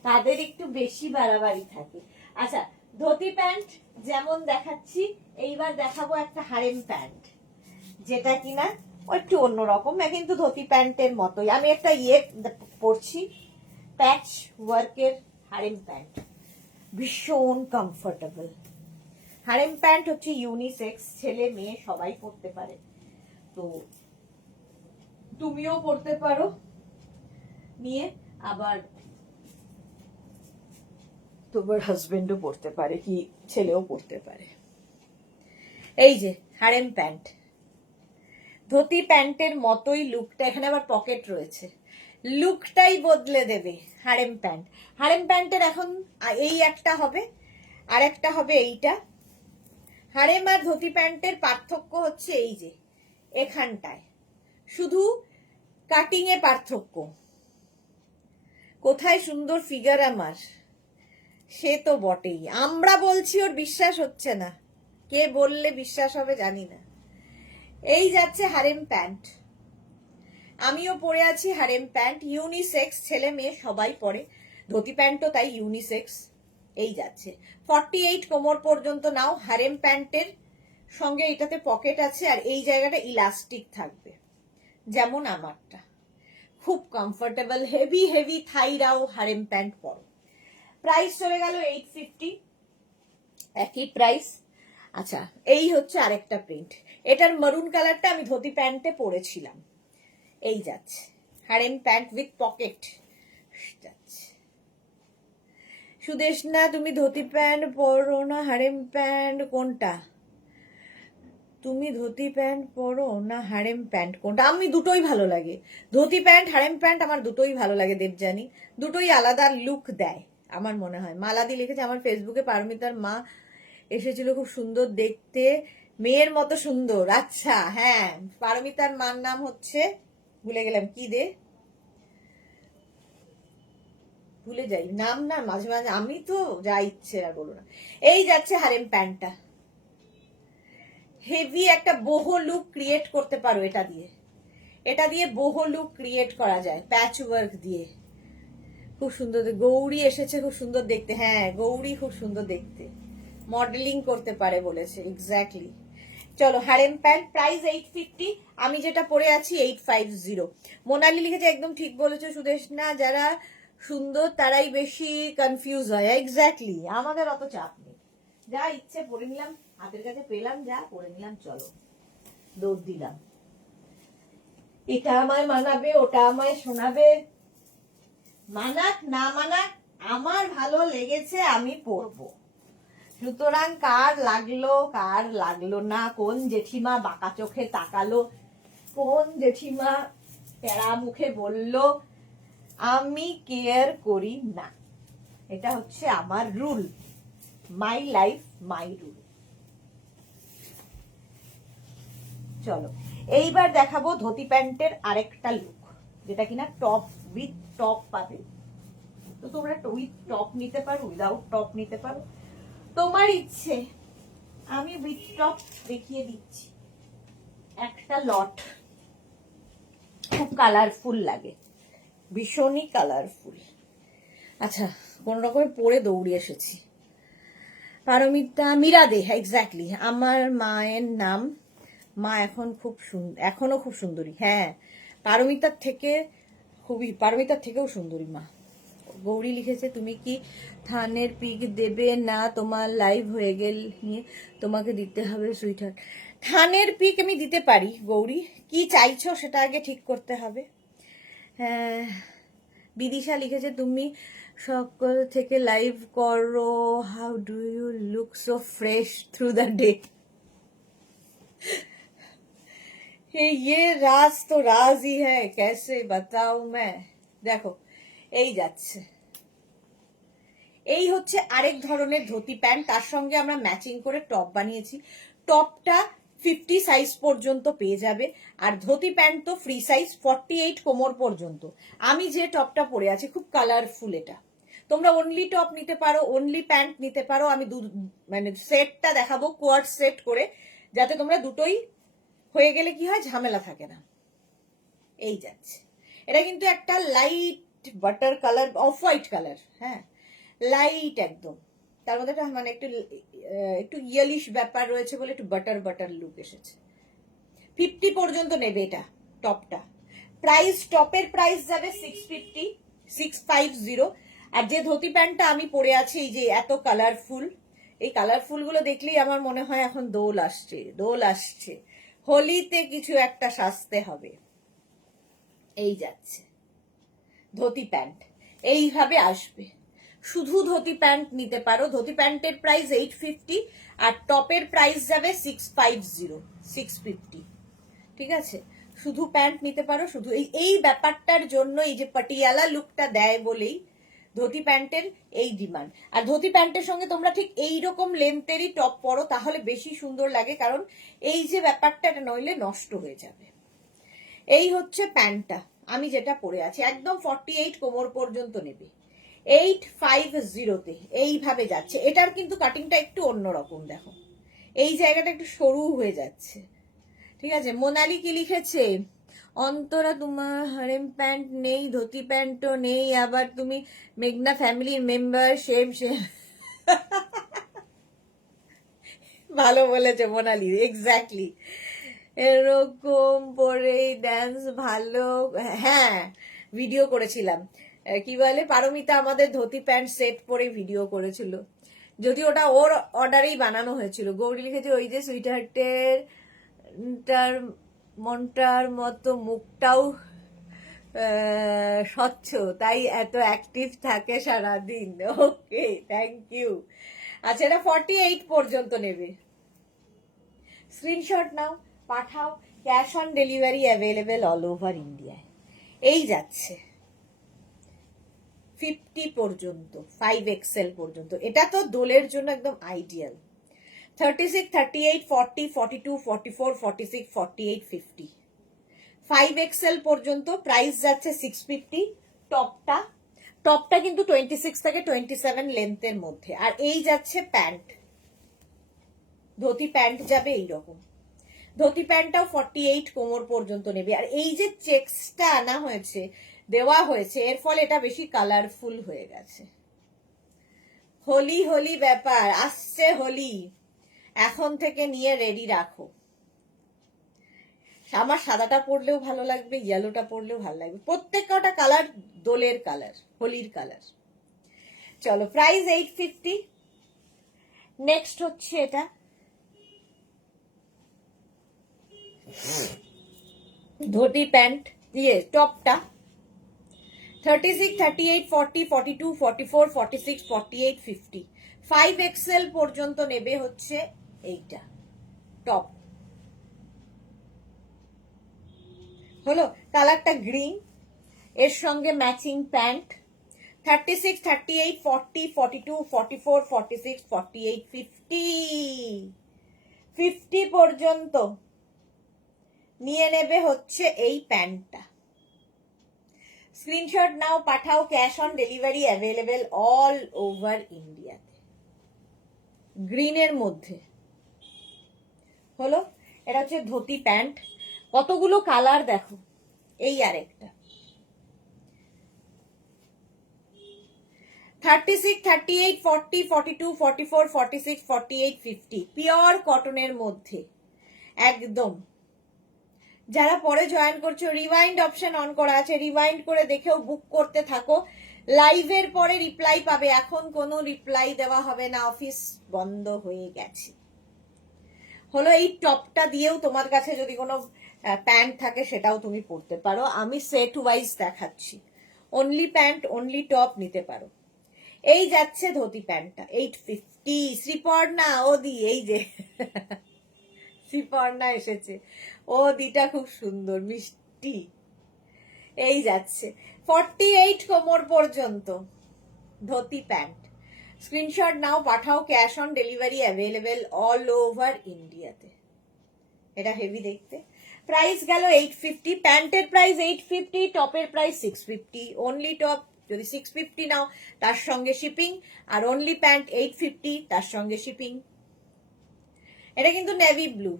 তাদের একটু বেশি বাড়াবাড়ি থাকে। আচ্ছা, ধুতি প্যান্ট যেমন দেখাচ্ছি, এইবার দেখাবো একটা হারেম প্যান্ট, যেটা কিনা একটু অন্যরকম, কিন্তু ধুতি প্যান্টের মতোই। আমি একটা পরছি, প্যাচ ওয়ার্কের হারেম প্যান্ট, ভীষণ কমফোর্টেবল। হারেম প্যান্ট হচ্ছে ইউনিসেক্স, ছেলে মেয়ে সবাই পরতে পারে, তো তুমিও পরতে পারো নিয়ে, আবার তোমার হাজবেন্ডও পরতে পারে, কি ছেলেও পরতে পারে। এই যে হারেম প্যান্ট, ধুতি প্যান্টের মতোই লুকটা, এখানে আবার পকেট রয়েছে, লুকটাই বদলে দেবে হারেম প্যান্ট। হারেম প্যান্টের এখন এই একটা হবে, আর একটা হবে এইটা। হারেম আর ধুতি প্যান্টের পার্থক্য হচ্ছে এই যে এখানটায়, শুধু কাটিং এ পার্থক্য, কোথায় সুন্দর ফিগার আমার, সে তো বটেই। আমরা বলছি ওর বিশ্বাস হচ্ছে না, কে বললে বিশ্বাস হবে জানি না। এই যাচ্ছে হারেম প্যান্ট, আমিও পরে আছি হারেম প্যান্ট, ইউনিসেক্স, ছেলে মেয়ে সবাই পরে, ধুতি প্যান্টও তাই ইউনিসেক্স। এই যাচ্ছে 48 কোমর পর্যন্ত নাও। হারেম প্যান্টের সঙ্গে এটাতে পকেট আছে আর এই জায়গাটা ইলাস্টিক থাকবে, যেমন আমারটা। খুব কমফোর্টেবল, হেভি হেভি থাইরাও হারেম প্যান্ট পরো। প্রাইস চলে গেল 850, একই প্রাইস। আচ্ছা, এই হচ্ছে আরেকটা প্রিন্ট, এটার মারুন কালারটা আমি ধুতি প্যান্টে পরেছিলাম। এই যাচ্ছে হারেম প্যান্ট উইথ পকেট যাচ্ছে। সুদেশনা, তুমি ধুতি প্যান্ট পরো না হারেম প্যান্ট কোনটা? তুমি ধুতি প্যান্ট পরো না হারেম প্যান্ট কোনটা? আমি দুটোই ভালো লাগে, ধুতি প্যান্ট হারেম প্যান্ট আমার দুটোই ভালো লাগে দেবজানি, দুটোই আলাদা লুক দেয় আমার মনে হয়। মালাদি লিখেছে আমার ফেসবুকে, পারমিতার মা এসেছিল, খুব সুন্দর দেখতে, মেয়ের মতো সুন্দর। আচ্ছা হ্যাঁ, পারমিতার মার নাম হচ্ছে, ভুলে গেলাম কি দে, ভুলে যাই নাম না মাঝে মাঝে, আমি তো যা ইচ্ছে আর বলো না। এই যাচ্ছে হারেম প্যান্টটা, হেভি একটা boho লুক ক্রিয়েট করতে পারো এটা দিয়ে, এটা দিয়ে boho লুক ক্রিয়েট করা যায় প্যাচ ওয়ার্ক দিয়ে, খুব সুন্দর। গৌরী এসেছে, খুব সুন্দর দেখতে। হ্যাঁ গৌরী খুব সুন্দর দেখতে, মডেলিং করতে পারে বলেছে, এক্স্যাক্টলি। চলো হারেম প্যান্ট, প্রাইস 850, আমি যেটা পরে আছি 850। মোনালি লিখেছে একদম ঠিক বলেছো সুদেশনা, যারা সুন্দর তারাই বেশি কনফিউজ হয়। এক্স্যাক্টলি, আমাদের অত চাপ নেই, যা ইচ্ছে পরে নিলাম, হাতের কাছে পেলাম যা পরে নিলাম, চলো দৌড় দিলাম। এটা আমায় মানাবে, ওটা আমায় শোনাবে, মানাক না মানাক আমার ভালো লেগেছে আমি পরবো। সুতরাং কার লাগলো না, কোন জেঠিমা বাঁকা চোখে তাকালো, কোন জেঠিমা তেরা মুখে বলল, আমি কেয়ার করি না। এটা হচ্ছে আমার rule, my life my rule. চলো এইবার দেখাবো ধুতি প্যান্টের আরেকটা লুক, যেটা কিনা টপ উইথ টপ পাবে। তো তোমরা উইথ টপ নিতে পারো, উইদাউট টপ নিতে পারো, তোমার ইচ্ছে। আমি উইথ টপ দেখিয়ে দিচ্ছি একটা লট, খুব কালারফুল লাগে, ভীষণই কালারফুল। আচ্ছা, কোন রকমে পরে দৌড়ে এসেছি। পারমিতা মীরা দে, এক্স্যাক্টলি আমার মায়ের নাম, মা এখন খুব সুন্দর, এখনো খুব সুন্দরী। হ্যাঁ পারমিতার থেকেও সুন্দরী মা। গৌরী লিখেছে তুমি কি থানের পিক দেবে না, তোমার লাইভ হয়ে গেলে তোমাকে দিতে হবে সুইটহার্ট। থানের পিক আমি দিতে পারি গৌরী, কি চাইছো সেটা আগে ঠিক করতে হবে। হ্যাঁ, বিদিশা লিখেছে তুমি সকাল থেকে লাইভ করো, how do you look so fresh through the day. ये राज तो राज ही है, कैसे बताऊं मैं। দেখো এই যাচ্ছে, এই হচ্ছে আরেক ধরনের ধুতি প্যান্ট, তার সঙ্গে আমরা ম্যাচিং করে টপ বানিয়েছি। টপটা 50 সাইজ পর্যন্ত পেয়ে যাবে, আর ধুতি প্যান্ট তো ফ্রি সাইজ 48 কোমর পর্যন্ত। আমি যে টপটা পরে আছি খুব কালারফুল, এটা তোমরা অনলি টপ নিতে পারো, অনলি প্যান্ট নিতে পারো। আমি মানে সেটটা দেখাবো, কোয়ার্ড সেট করে, যাতে তোমরা দুটোই হয়ে গেলে কি হয়, ঝামেলা থাকে না। এই যাচ্ছে, এটা কিন্তু একটা light butter colour, off white colour, হ্যাঁ লাইট একদম, তার মধ্যে একটা মানে একটু ইয়েলিশ ব্যাপার রয়েছে বলে একটু বাটার বাটার লুক এসেছে। 50 পর্যন্ত নেবে এটা টপটা। প্রাইস, টপের প্রাইস যাবে 650। আর যে ধুতি প্যান্টটা আমি পরে আছি, এই যে এত কালারফুল, এই কালারফুল গুলো দেখলেই আমার মনে হয় এখন দোল আসছে, হোলিতে কিছু একটা সাজতে হবে। এই যাচ্ছে ধুতি প্যান্ট, এইভাবে আসবে। শুধু ধুতি প্যান্ট নিতে পারো, ধুতি প্যান্টের প্রাইস 850 আর টপের প্রাইস যাবে 650। ঠিক আছে, শুধু প্যান্ট নিতে পারো, শুধু এই ব্যাপারটার জন্য, এই যে পাটিয়ালা লুকটা দেয় বলেই ধুতি প্যান্টের এই ডিমান্ড। আর ধুতি প্যান্টের সঙ্গে তোমরা ঠিক এইরকম লেন্থেরই টপ পরো, তাহলে বেশি সুন্দর লাগে, কারণ এই যে ব্যাপারটা নইলে নষ্ট হয়ে যাবে। এই হচ্ছে প্যান্টটা, আমি যেটা পরে আছি একদম 48 কোমর পর্যন্ত নেবে 850-তে এইভাবে যাচ্ছে। এটার কিন্তু কাটিংটা একটু অন্যরকম, দেখো এই জায়গাটা একটু সরু হয়ে যাচ্ছে, ঠিক আছে। মোনালি কি লিখেছে, অন্তরা তোমার হারেম প্যান্ট নেই, ধুতি প্যান্টও নেই, আবার তুমি মেঘনা ফ্যামিলির মেম্বার, সেম সেম। ভালো বলেছে মোনালি, এক্স্যাক্টলি এরকম পরেই ডান্স ভালো। হ্যাঁ, ভিডিও করেছিলাম, কি বলে পারমিতা আমাদের ধুতি প্যান্ট সেট পরে ভিডিও করেছিল, যদি ওটা ওর অর্ডারেই বানানো হয়েছিল। গৌরী লিখেছে ওই যে সুইটহার্টের তার মনটার মতো মুখটাও স্বচ্ছ, তাই এত অ্যাক্টিভ থাকে সারাদিন। ওকে, থ্যাংক ইউ। আচ্ছা, এটা 48 পর্যন্ত নেবে, স্ক্রিনশট নাও, পাঠাও, cash on delivery available all over ইন্ডিয়ায়। এই যাচ্ছে 50 পর্যন্ত, 5XL পর্যন্ত, এটা তো দোলের জন্য একদম আইডিয়াল। 36, 38, 40, 42, 44, 46, 48, 50, 5XL পর্যন্ত প্রাইস যাচ্ছে 650। টপটা টপটা কিন্তু 26 থেকে 27 লেন্থের মধ্যে। আর এই যাচ্ছে প্যান্ট, ধুতি প্যান্ট যাবে এইরকম, ধুতি প্যান্টটাও 48 কোমর পর্যন্ত নেবে। আর এই যে চেক্সটা আনা হয়েছে, দেওয়া হয়েছে, এর ফলে এটা বেশি কালারফুল হয়ে গেছে। হোলি হোলি ব্যাপার আসছে, হোলি এখন থেকে নিয়ে রেডি রাখো। আমার সাদাটা পরলেও ভালো লাগবে, ইয়েলোটা পরলেও ভালো লাগবে, প্রত্যেকটা কালার দোলের কালার, হোলির কালার। চলো, প্রাইস 850। নেক্সট হচ্ছে এটা ধুতি প্যান্ট দিয়ে টপটা 36, 38, 40, 42, 44, 46, 48, 50, 5XL পর্যন্ত নেবে হচ্ছে এইটা টপ। হলো, কালারটা গ্রিন, এর সঙ্গে ম্যাচিং প্যান্ট। 36, 38, 40, 42, 44, 46, 48, 50, 50 পর্যন্ত নিয়ে নেবে হচ্ছে এই প্যান্টটা। স্ক্রিনশট নাও, পাঠাও, cash on delivery available all over ইন্ডিয়াতে। গ্রিনের মধ্যে হলো, এটা হচ্ছে ধুতি প্যান্ট। কতগুলো কালার দেখো, এই আর একটা 36, 38, 40, 42, 44, 46, 48, 50, পিওর কটনের মধ্যে একদম। যারা পরে জয়েন করছো, রিওয়াইন্ড অপশন অন করা আছে, রিওয়াইন্ড করে দেখেও বুক করতে থাকো। লাইভের পরে রিপ্লাই পাবে, এখন কোনো রিপ্লাই দেওয়া হবে না, অফিস বন্ধ হয়ে গেছে। হলো, এই টপটা দিয়েও তোমার কাছে যদি কোনো প্যান্ট থাকে সেটাও তুমি পরতে পারো, আমি সেট ওয়াইজ দেখাচ্ছি। অনলি প্যান্ট, অনলি টপ নিতে পারো। এই যাচ্ছে ধুতি প্যান্টটা 850। শ্রীপর্ণা ও দি, এই যে শ্রীপর্ণা এসেছে, ও দিটা খুব সুন্দর মিষ্টি। এই যাচ্ছে 48 কোমর পর্যন্ত ধুতি প্যান্ট। স্ক্রিনশট নাও, পাঠাও, cash on delivery available all over ইন্ডিয়াতে। এটা হেভি দেখতে। প্রাইস গেল 850, প্যান্টের প্রাইস 850, টপের প্রাইস 650। অনলি টপ যদি 650 নাও তার সঙ্গে শিপিং, আর অনলি প্যান্ট 850 তার সঙ্গে শিপিং। এটা কিন্তু নেভি ব্লু,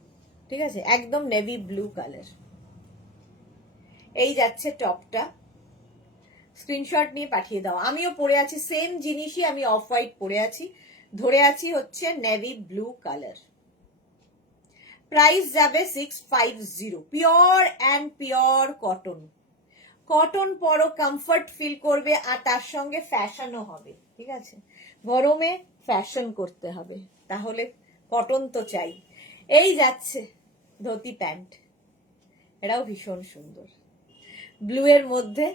ঠিক আছে, একদম নেভি ব্লু কালার। এই যাচ্ছে টপটা, স্ক্রিনশট নিয়ে পাঠিয়ে দাও। আমিও পরে আছি সেম জিনিসই, আমি অফ হোয়াইট পরে আছি, ধরে আছি হচ্ছে নেভি ব্লু কালার। প্রাইস যাবে 650, pure and pure cotton. Cotton পরো, কমফর্ট ফিল করবে, আর তার সঙ্গে ফ্যাশনও হবে, ঠিক আছে। গরমে ফ্যাশন করতে হবে, তাহলে কটন তো চাই। এই যাচ্ছে ধুতি প্যান্ট, এটাও ভীষণ সুন্দর ব্লু এর মধ্যে।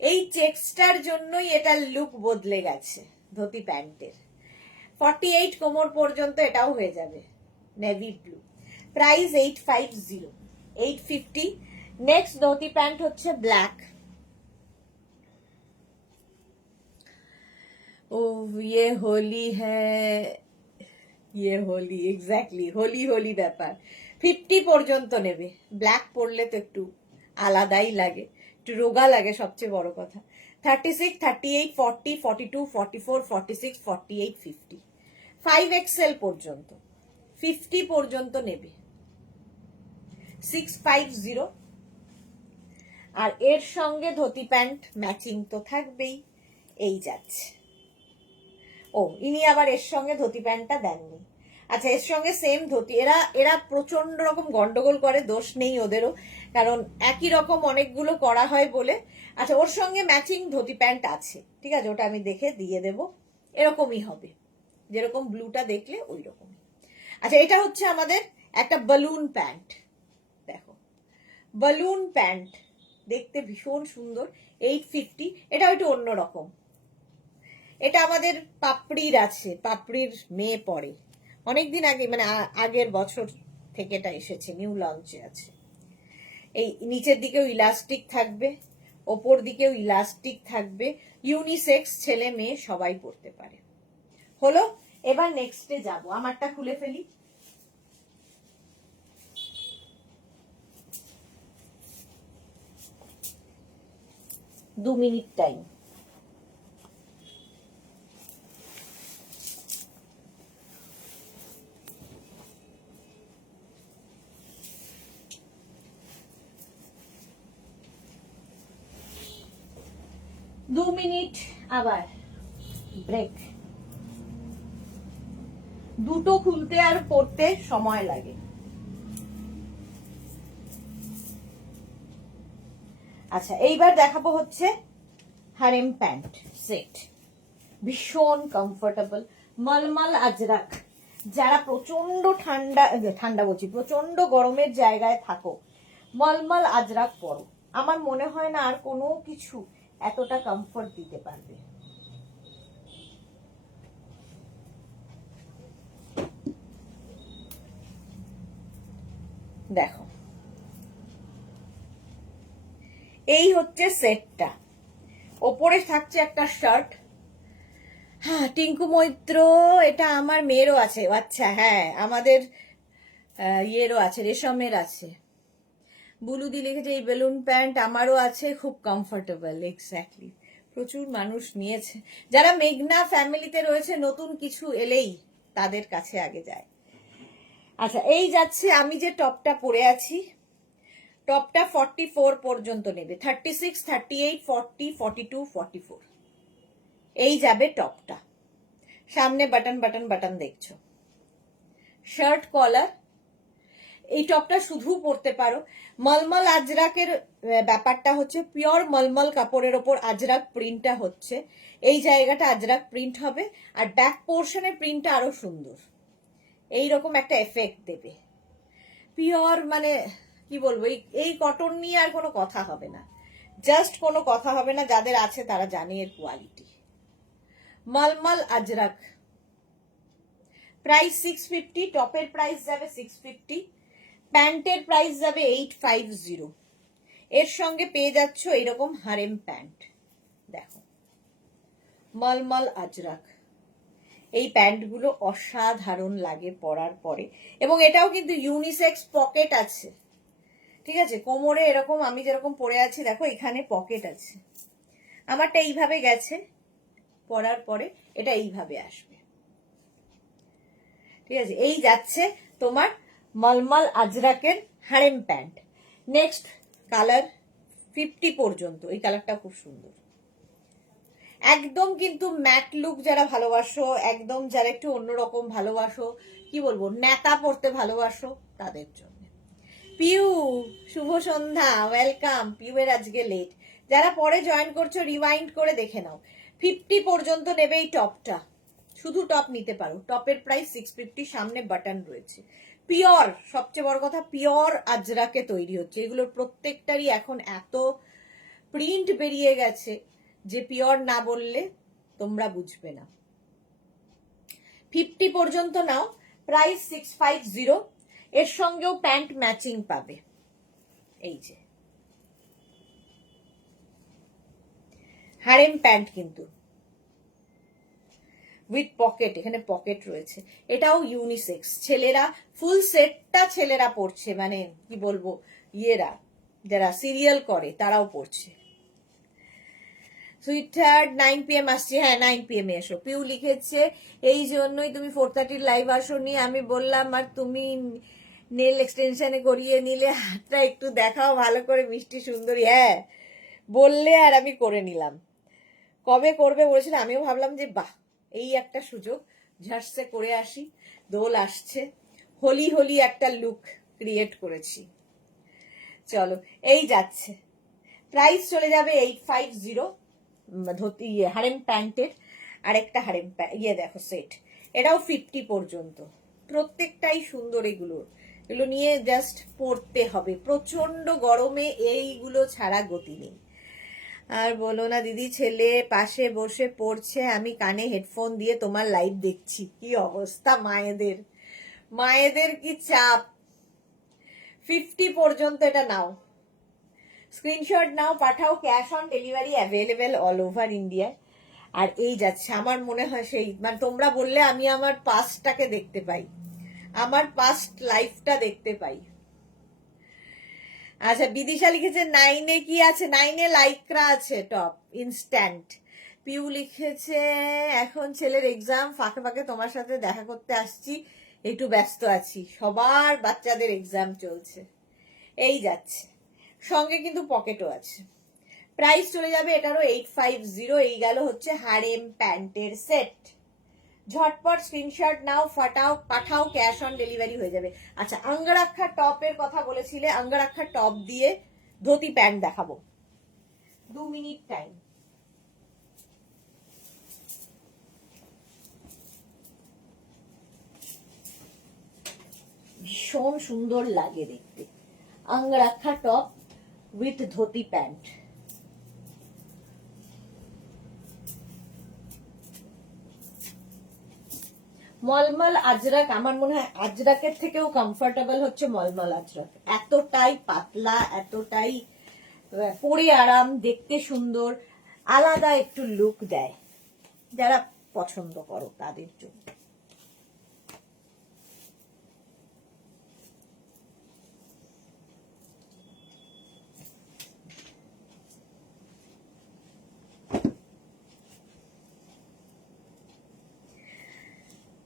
এই চেক্সটার জন্যই এটার লুক বদলে গেছে ধুতি প্যান্টের। 48 কোমর পর্যন্ত এটাও হয়ে যাবে navy blue. Price 850, 850। Next dhoti pant হচ্ছে ব্ল্যাক। ও ये होली है, ये होली, এক্স্যাক্টলি হোলি হোলি ব্যাপার। 50 পর্যন্ত নেবে, ব্ল্যাক পরলে তো একটু আলাদাই লাগে। একটু রোগা লাগে সবচেয়ে বড় কথা। 36, 38, 40, 42, 44, 46, 48, 50, 5XL পর্যন্ত, 50 পর্যন্ত নেবে 650। আর এর সঙ্গে ধুতি প্যান্ট ম্যাচিং তো থাকবেই, এই যাচ্ছে। ও ইনি আবার এর সঙ্গে ধুতি প্যান্টটা দেননি। আচ্ছা, এর সঙ্গে সেম ধুতি, এরা প্রচন্ড রকম গন্ডগোল করে, দোষ নেই ওদেরও, কারণ একই রকম অনেকগুলো করা হয় বলে। আচ্ছা, ওর সঙ্গে ম্যাচিং ধুতি প্যান্ট আছে, ঠিক আছে, ওটা আমি দেখে দিয়ে দেব। এরকমই হবে, যেরকম ব্লুটা দেখলে ওই রকমই। আচ্ছা, এটা হচ্ছে আমাদের একটা বালুন প্যান্ট। দেখো, বালুন প্যান্ট দেখতে ভীষণ সুন্দর, 850। এটা একটু অন্যরকম। এটা আমাদের পাপড়ির আছে, পাপড়ির মেয়ে পরে, অনেকদিন আগে, মানে আগের বছর থেকে এটা এসেছে, নিউ লঞ্চে আছে। এই নিচের দিকেও ইলাস্টিক থাকবে, ওপর দিকেও ইলাস্টিক থাকবে, ইউনিসেক্স, ছেলে মেয়ে সবাই পরতে পারে। হলো, এবার নেক্সটে যাব। আমারটা খুলে ফেলি। দু মিনিট টাইম। দু মিনিট আবার ব্রেক। দুটো খুলতে আর পড়তে সময় লাগে। আচ্ছা, এইবার দেখাবো হচ্ছে হারেম প্যান্ট সেট, ভীষণ কমফোর্টেবল, মলমল আজরাক। যারা প্রচন্ড ঠান্ডা বলছি, প্রচন্ড গরমের জায়গায় থাকো, মলমল আজরাক পরো। আমার মনে হয় না আর কোনো কিছু এতটা কমফোর্ট দিতে পারবে। দেখো, এই হচ্ছে সেটটা। ওপরে থাকছে একটা শার্ট। হ্যাঁ, টিঙ্কু মৈত্র, এটা আমার মেয়েরও আছে। আচ্ছা, হ্যাঁ, আমাদের ইয়েরও আছে, রেশমের আছে। বুলুদি লিখেছে এই বেলুন প্যান্ট আমারও আছে, খুব কমফোর্টেবল। এক্স্যাক্টলি, প্রচুর মানুষ নিয়েছে। যারা মেঘনা ফ্যামিলিতে রয়েছে, নতুন কিছু এলেই তাদের কাছে আগে যায়। আচ্ছা, এই যাচ্ছে আমি যে টপটা পরে আছি, টপটা 44 পর্যন্ত নেবে, 36, 38, 40, 42, 44, এই যাবে টপটা। সামনে বাটন বাটন বাটন দেখছো, শার্ট কলার। এই টপটা শুধু পরতে পারো। মলমল আজরাকের ব্যাপারটা হচ্ছে, পিওর মলমল কাপড়ের ওপর আজরাক প্রিন্টটা হচ্ছে, এই জায়গাটা আজরাক প্রিন্ট হবে, আর ব্যাক পোর্শনের প্রিন্টটা আরো সুন্দর, এইরকম একটা এফেক্ট দেবে। পিওর, মানে কি বলবো, এই কটন নিয়ে আর কোনো কথা হবে না, জাস্ট কোনো কথা হবে না। যাদের আছে তারা জানে এর কোয়ালিটি। মলমল আজরাক, প্রাইস 650, টপের প্রাইস যাবে 650, প্যান্টের প্রাইস যাবে 850। এর সঙ্গে পেয়ে যাচ্ছ এরকম হারেম প্যান্ট। দেখো, মলমল আজরাক, এই প্যান্টগুলো অসাধারণ লাগে পরার পরে। এবং এটাও কিন্তু ইউনিসেক্স, পকেট আছে, ঠিক আছে, কোমরে এরকম আমি যেরকম পরে আছি, দেখো এখানে পকেট আছে। আমারটা এইভাবে গেছে, পরার পরে এটা এইভাবে আসবে, ঠিক আছে। এই যাচ্ছে তোমার মলমল আজরাকের হারেম প্যান্ট। নেক্সট কালার 50 পর্যন্ত, এই কালারটা খুব সুন্দর, একদম কিন্তু ম্যাট লুক যারা ভালোবাসো, একদম যারা একটু অন্যরকম ভালোবাসো, কি বলবো, নেতা পড়তে ভালোবাসো, তাদের জন্য। পিউ, শুভ সন্ধ্যা, ওয়েলকাম। পিউ এর আজকে লেট, যারা পরে জয়েন করছো রিওয়াইন্ড করে দেখে নাও। 50 পর্যন্ত নেবে এই টপটা, শুধু টপ নিতে পারো। টপের প্রাইস 650, সামনে বাটন রয়েছে। পিওর, সবচেয়ে বড় কথা, পিওর আজরাকে তৈরি হচ্ছে। এগুলোর প্রত্যেকটারই এখন এত প্রিন্ট বেরিয়ে গেছে যে পিওর না বললে তোমরা বুঝবে না। 50 পর্যন্ত নাও, প্রাইস 650। এর সঙ্গেও প্যান্ট ম্যাচিং পাবে, এই যে হারেম প্যান্ট কিন্তু উইথ পকেট, এখানে পকেট রয়েছে। এটাও ইউনিসেক্স, ছেলেরা ফুল সেটটা ছেলেরা পরছে, মানে কি বলবো, ইয়েরা যারা সিরিয়াল করে তারাও পড়ছে। সুইটহার্ট 9 PM আসছে, হ্যাঁ 9 PM এসো। পিউ লিখেছে এই জন্যই তুমি 4:30 লাইভ আসোনি, আমি বললাম আর তুমি নেল এক্সটেনশনে করিয়ে নিলে, হাতটা একটু দেখাও ভালো করে মিষ্টি সুন্দরী। হ্যাঁ বললে আর আমি করে নিলাম। কবে করবে বলেছিল, আমিও ভাবলাম যে বাহ এই একটা সুযোগ, ঝাটসে করে আসি। দোল আসছে, হোলি হোলি একটা লুক ক্রিয়েট করেছি। চলো এই যাচ্ছে, প্রাইস চলে যাবে 850। ধুতি হারেম প্যান্টের, আরেকটা হারেম দেখো সেট, এটাও 50 পর্যন্ত। প্রত্যেকটাই সুন্দর, এগুলো নিয়ে জাস্ট পড়তে হবে। প্রচন্ড গরমে এইগুলো ছাড়া গতি নেই। আর বলো না দিদি, ছেলে পাশে বসে পড়ছে, আমি কানে হেডফোন দিয়ে তোমার লাইভ দেখছি। কি অবস্থা মায়েদের, মায়েদের কি চাপ। 50 পর্যন্ত এটা নাও, স্ক্রিনশট নাও, পাঠাও। Cash on delivery available all over India. আর এই যাচ্ছে, আমার মনে হয় সেই মানে তোমরা বললে আমি আমার পাস্টটাকে দেখতে পাই, আমার পাস্ট লাইফটা দেখতে পাই। আচ্ছা বিদিশা লিখেছে 9-এ কি আছে, 9-এ লাইক্রা আছে টপ ইনস্ট্যান্ট। পিউ লিখেছে এখন ছেলের এক্সাম, ফাঁকে ফাঁকে তোমার সাথে দেখা করতে আসছি, একটু ব্যস্ত আছি, সবার বাচ্চাদের এক্সাম চলছে। এই যাচ্ছে, সঙ্গে কিন্তু পকেটও আছে। প্রাইস চলে যাবে এটারও 850। এই গেল হচ্ছে হারেম প্যান্টের সেট। ঝটপট স্ক্রিনশট নাও, পাঠাও, ক্যাশ অন ডেলিভারি হয়ে যাবে। আচ্ছা অঙ্গরাক্ষা টপের কথা বলেছিলে, অঙ্গরাক্ষা টপ দিয়ে ধুতি প্যান্ট দেখাবো, 2 মিনিট টাইম। ভীষণ সুন্দর লাগে দেখতে, angrakha top with dhoti pant. Mulmul Ajrakh, আমার মনে হয় আজরাকের থেকেও কমফোর্টেবল হচ্ছে মলমল আজরাক। এতটাই পাতলা, এতটাই পরে আরাম, দেখতে সুন্দর, আলাদা একটু লুক দেয়, যারা পছন্দ করো তাদের জন্য।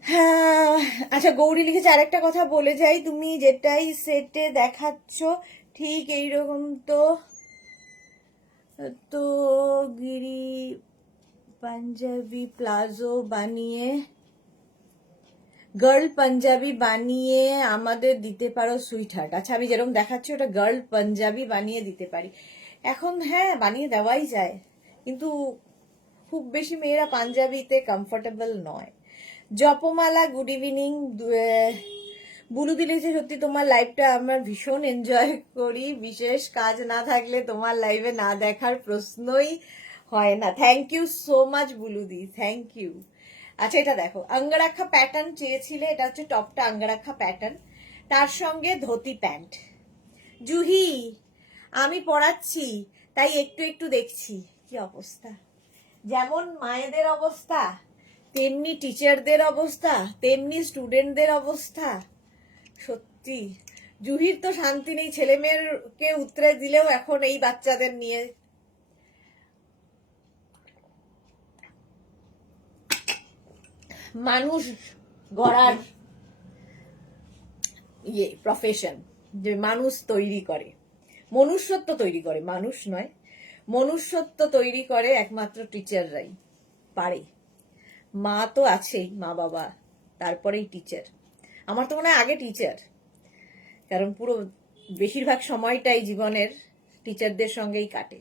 হ্যাঁ আচ্ছা গৌরী লিখেছে আরেকটা কথা বলে যাই, তুমি যেটাই সেটে দেখাচ্ছ ঠিক এইরকম তো তো গিরি পাঞ্জাবি প্লাজো বানিয়ে, গার্ল পাঞ্জাবি বানিয়ে আমাদের দিতে পারো সুইটহার্ট। আচ্ছা আমি যেরকম দেখাচ্ছি ওটা গার্ল পাঞ্জাবি বানিয়ে দিতে পারি এখন, হ্যাঁ বানিয়ে দেওয়াই যায়, কিন্তু খুব বেশি মেয়েরা পাঞ্জাবিতে কমফোর্টেবল নয়। জপমালা গুড ইভিনিং। বুলু দিলেছে সত্যি তোমার লাইভটা আমার ভীষণ এনজয় করি, বিশেষ কাজ না থাকলে তোমার লাইভে না দেখার প্রশ্নই হয় না। থ্যাংক ইউ সো মাচ বুলুদি, থ্যাংক ইউ। আচ্ছা এটা দেখো, অঙ্গরাক্ষা প্যাটার্ন চেয়েছিলে, এটা হচ্ছে টপটা অঙ্গরাক্ষা প্যাটার্ন, তার সঙ্গে ধুতি প্যান্ট। জুহি আমি পড়াচ্ছি তাই একটু একটু দেখছি। কি অবস্থা, যেমন মায়েদের অবস্থা তেমনি টিচারদের অবস্থা, তেমনি স্টুডেন্টদের অবস্থা। সত্যি জুহির তো শান্তি নেই, ছেলে মেয়েরকে উতরে দিলেও এখন এই বাচ্চাদের নিয়ে। মানুষ গড়ার প্রফেশন, যে মানুষ তৈরি করে, মনুষ্যত্ব তৈরি করে, মানুষ নয় মনুষ্যত্ব তৈরি করে একমাত্র টিচাররাই পারে। মা তো আছেই, মা বাবা, তারপরেই টিচার। আমার তো মনে হয় আগে টিচার, কারণ পুরো বেশিরভাগ সময়টাই জীবনের টিচারদের সঙ্গেই কাটে।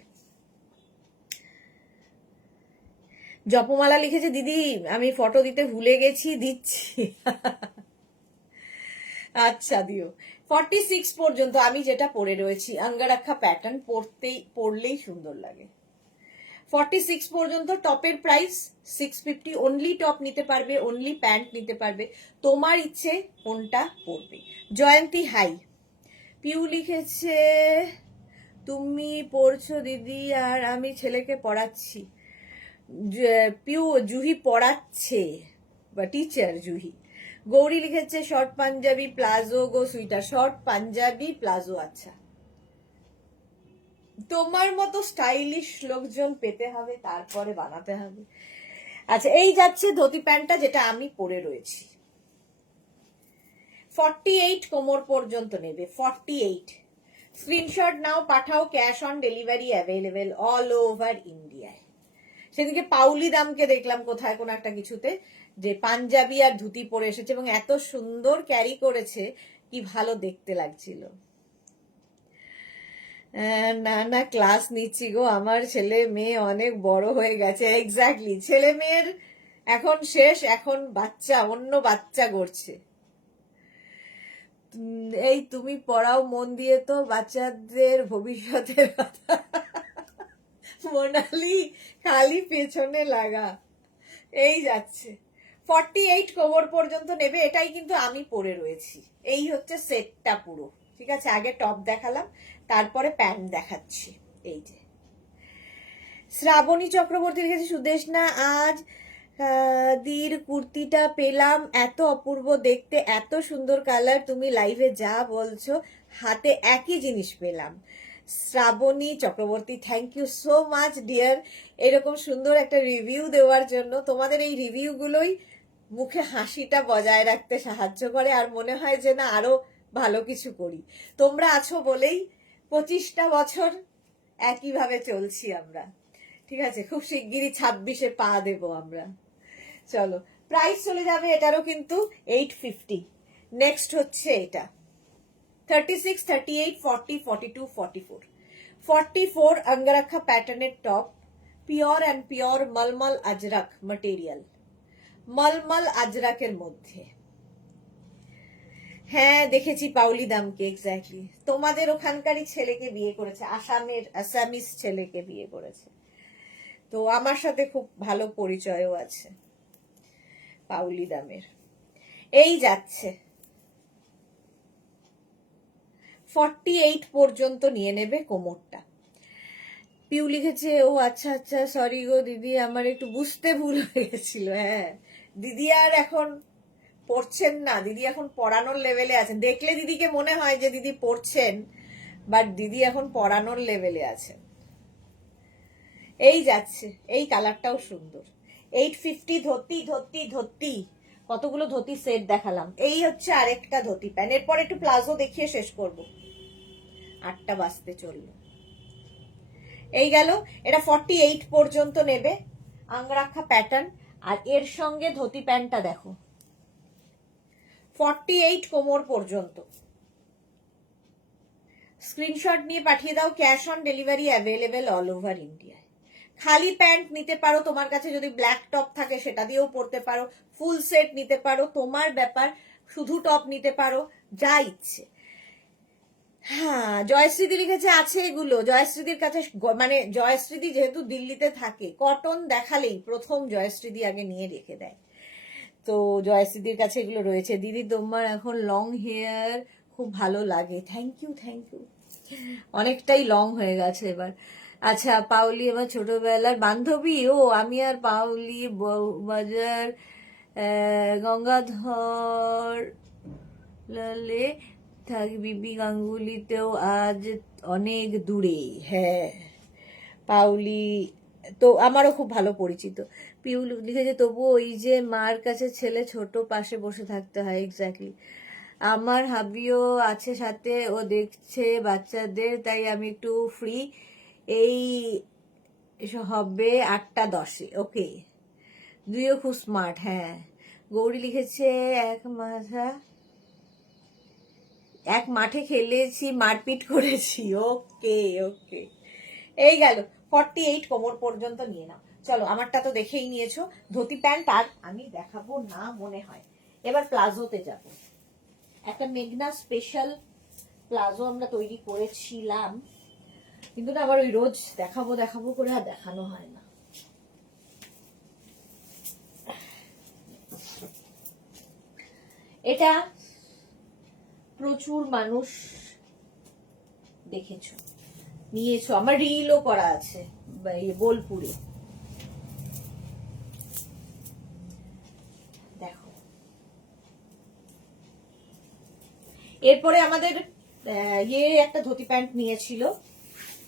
জপমালা লিখেছে দিদি আমি ফটো দিতে ভুলে গেছি, দিচ্ছি। আচ্ছা দিও। 46 পর্যন্ত আমি যেটা পরে রয়েছি অঙ্গরাক্ষা প্যাটার্ন, পরলেই সুন্দর লাগে। 46 পর্যন্ত টপের প্রাইস 650। অনলি টপ নিতে পারবে, অনলি প্যান্ট নিতে পারবে, তোমার ইচ্ছে কোনটা পরবে। জয়ন্তী হাই। পিউ লিখেছে তুমি পড়ছো দিদি আর আমি ছেলেকে পড়াচ্ছি। পিউ জুহি পড়াচ্ছে বা টিচার জুহি। গৌরী লিখেছে শর্ট পাঞ্জাবি প্লাজো গো সুইটার, শর্ট পাঞ্জাবি প্লাজো। আচ্ছা তোমার মতো স্টাইলিশ লোকজন পেতে হবে, তারপরে বানাতে হবে। আচ্ছা, এই যাচ্ছে ধুতি প্যান্টটা, যেটা আমি পরে রয়েছি। 48 কোমর পর্যন্ত নেবে, 48। স্ক্রিনশট নাও, পাঠাও, cash on delivery available all over ইন্ডিয়ায়। সেদিকে পাউলি দামকে দেখলাম কোথায় কোন একটা কিছুতে, যে পাঞ্জাবি আর ধুতি পরে এসেছে এবং এত সুন্দর ক্যারি করেছে, কি ভালো দেখতে লাগছিল। না না, ক্লাস নিচ্ছি গো, আমার ছেলে মেয়ে অনেক বড় হয়ে গেছে। এক্স্যাক্টলি, ছেলে মেয়ের এখন শেষ, এখন বাচ্চা, অন্য বাচ্চা গড়ছে। এই তুমি পড়াও মন দিয়ে তো, বাচ্চাদের ভবিষ্যতের কথা। মোনালি খালি পেছনে লাগা। এই যাচ্ছে 48 কোমর পর্যন্ত নেবে, এটাই কিন্তু আমি পরে রয়েছি। এই হচ্ছে সেটটা পুরো, ঠিক আছে? আগে টপ দেখালাম, তারপরে প্যান্ট দেখাচ্ছি। এই যে শ্রাবণী চক্রবর্তী লিখেছে, সুদেশনা আজ দির কুর্তিটা পেলাম, এত অপূর্ব দেখতে, এত সুন্দর কালার, তুমি লাইভে যা বলছো হাতে একই জিনিস পেলাম। Srabani Chakraborty, thank you so much dear, এরকম সুন্দর একটা রিভিউ দেওয়ার জন্য। তোমাদের এই রিভিউগুলোই মুখে হাসিটা বজায় রাখতে সাহায্য করে, আর মনে হয় যে না, আরো ভালো কিছু করি। তোমরা আছো বলেই 25টা বছর একইভাবে চলছি আমরা, ঠিক আছে? খুব শিগগিরই 26-এ পা দেব আমরা। চলো, প্রাইস চলে যাবে এটারও কিন্তু 850। নেক্সট হচ্ছে এটা 36, 38, 40, 42, 44। 44 অঙ্গরাখা প্যাটার্নের top, pure and pure mulmul Ajrakh material, mulmul আজরাকের মধ্যে। হ্যাঁ, দেখেছি পাউলি দামকে, এক্স্যাক্টলি। তোমাদের ওখানকারই ছেলেকে বিয়ে করেছে, আসামিস ছেলেকে বিয়ে করেছে, তো আমার সাথে খুব ভালো পরিচয়ও আছে পাউলি দামের। এই যাচ্ছে 48 পর্যন্ত নিয়ে নেবে কোমরটা। পিউ লিখেছে, ও আচ্ছা আচ্ছা, সরি গো দিদি, আমার একটু বুঝতে ভুল হয়ে গেছিল। হ্যাঁ, দিদি আর এখন পড়ছেন না, দিদি এখন পড়ানোর লেভেলে আছেন। দেখলে দিদিকে মনে হয় যে দিদি পড়ছেন, বাট দিদি এখন পড়ানোর লেভেলে আছেন। এই যাচ্ছে, এই কালারটাও সুন্দর। 850 ধুতি ধুতি ধুতি, কতগুলো ধুতি সেট দেখালাম। এই হচ্ছে আরেকটা ধুতি প্যান্ট, এরপর একটু প্লাজো দেখিয়ে শেষ করব, 8টা বাজতে চললো। এই গেল, এটা 48 পর্যন্ত নেবে, আংরাখা প্যাটার্ন, আর এর সঙ্গে ধুতি প্যান্টটা দেখো, 48 কোমর পর্যন্ত। স্ক্রিনশট নিয়ে পাঠিয়ে দাও, cash on delivery available all over ইন্ডিয়ায়। খালি প্যান্ট নিতে পারো, তোমার কাছে যদি ব্ল্যাক টপ থাকে সেটা দিয়েও পরতে পারো, ফুল সেট নিতে পারো, তোমার ব্যাপার, শুধু টপ নিতে পারো, যা ইচ্ছে। হ্যাঁ, জয়শ্রীদি লিখেছে, আছে এগুলো জয়শ্রীদির কাছে। মানে জয়শ্রীদি যেহেতু দিল্লিতে থাকে, কটন দেখালেই প্রথম জয়শ্রীদি আগে নিয়ে রেখে দেয়, তো জয়শ্রীদির কাছে এগুলো রয়েছে। দিদি তোমার এখন লং হেয়ার খুব ভালো লাগে, থ্যাংক ইউ থ্যাংক ইউ, অনেকটাই লং হয়ে গেছে এবার। আচ্ছা, পাউলি আমার ছোটবেলার বান্ধবী। ও, আমি আর পাউলি বাজার গঙ্গাধর লালে থাকি, বিবি গাঙ্গুলিতেও আজ অনেক দূরে। হ্যাঁ, পাউলি তো আমারও খুব ভালো পরিচিত। পিউ লিখেছে, তবু ওই যে মার কাছে ছেলে ছোট, পাশে বসে থাকতে হয়। এক্স্যাক্টলি, আমার হাবিও আছে সাথে, ও দেখছে বাচ্চাদের, তাই আমি একটু ফ্রি। এই হবে 8টা 10-এ। ওকে, দুইও খুব স্মার্ট। হ্যাঁ, গৌরী লিখেছে, এক মাঠে খেলেছি, মারপিট করেছি। ওকে ওকে, এই গেল 48 কোমর পর্যন্ত নিয়ে নাও। চলো, আমারটা তো দেখেই নিয়েছো, ধুতি প্যান্ট আর আমি দেখাবো না মনে হয়। এবার প্লাজোতে যাব। একটা মেঘনা স্পেশাল প্লাজো আমরা তৈরি করেছিলাম, কিন্তু না, আবার ওই রোজ দেখাবো দেখাবো করে আর দেখানো হয় না। এটা প্রচুর মানুষ দেখেছো, নিয়েছো, আমার রিলও করা আছে বোলপুরে। দেখো, এরপরে আমাদের একটা ধুতি প্যান্ট নিয়েছিল,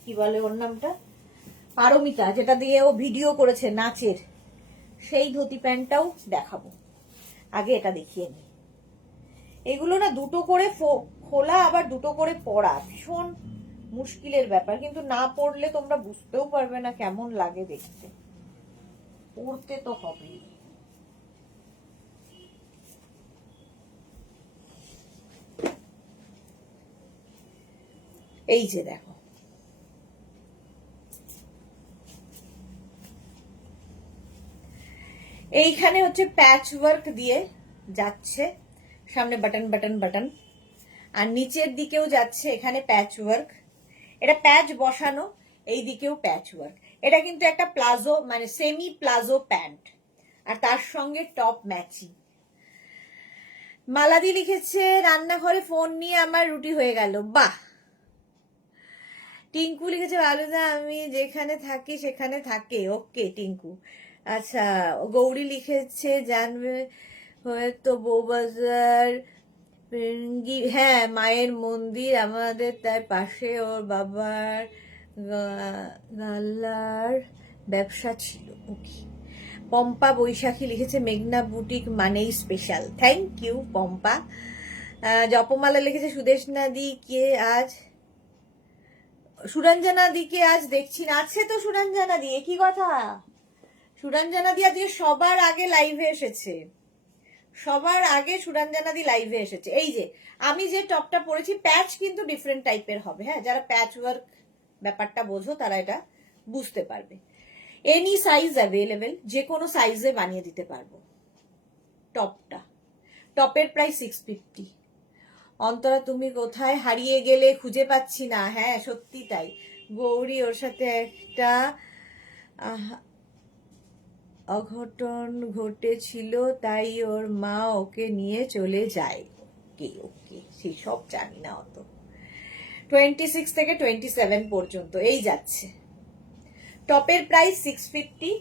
কি বলে ওর নামটা, পারমিতা, যেটা দিয়ে ও ভিডিও করেছে নাচের, সেই ধুতি প্যান্টটাও দেখাবো। আগে এটা দেখিয়ে নি। এগুলো না দুটো করে খোলা আবার দুটো করে পরা ভীষণ মুশকিলের ব্যাপার, কিন্তু না পড়লে তোমরা বুঝতেও পারবে না কেমন লাগে দেখতে, পড়তে তো হবেই। এই যে দেখো, এইখানে হচ্ছে প্যাচ ওয়ার্ক দিয়ে যাচ্ছে, সামনে বাটন বাটন বাটন, আর নিচের দিকেও যাচ্ছে এখানে প্যাচ ওয়ার্ক, এটা প্যাচ বসানো, এই দিকেও প্যাচ ওয়ার্ক। এটা কিন্তু একটা প্লাজো মানে সেমি প্লাজো প্যান্ট, আর তার সঙ্গে টপ ম্যাচিং। মালাদি লিখেছে রান্নাঘরে ফোন নিয়ে আমার রুটি হয়ে গেল, বাহ। টিঙ্কু লিখেছে আলুদা আমি যেখানে থাকি সেখানে থাকে, ওকে টিঙ্কু। আচ্ছা, গৌরী লিখেছে জানবে হয়তো বউবাজার, হ্যাঁ মায়ের মন্দির আমাদের তার পাশে ওর বাবার গাল্লার ব্যবসা ছিল, ওকে। পম্পা বৈশাখী লিখেছে মেঘনা বুটিক মানেই স্পেশাল, থ্যাংক ইউ পম্পা। জপমালা লিখেছে সুদেশনা দি কে আজ, সুরঞ্জনা দিকে আজ দেখছি না, আছে তো সুরঞ্জনা দি, কি কথা, সুরঞ্জনা দি আজকে সবার আগে লাইভে এসেছে, সবার আগে সুরঞ্জনা দি লাইভে এসেছে। এই যে আমি যে টপটা পরেছি, প্যাচ কিন্তু ডিফারেন্ট টাইপের হবে, হ্যাঁ, যারা প্যাচ ওয়ার্ক ব্যাপারটা বোঝো তারা এটা বুঝতে পারবে। এনি সাইজ অ্যাভেলেবেল, যে কোনো সাইজে বানিয়ে দিতে পারবো। টপটা, টপের প্রাইস 650। অন্তরা তুমি কোথায় হারিয়ে গেলে, খুঁজে পাচ্ছি না, হ্যাঁ সত্যি তাই। গৌরী ওর সাথে একটা অঘটন ঘটেছিল তাই ওর মা ওকে নিয়ে চলে যায়, ওকে ওকে, সেসব জানি না অত। 26 থেকে 27 পর্যন্ত এই যাচ্ছে। টপের প্রাইস 650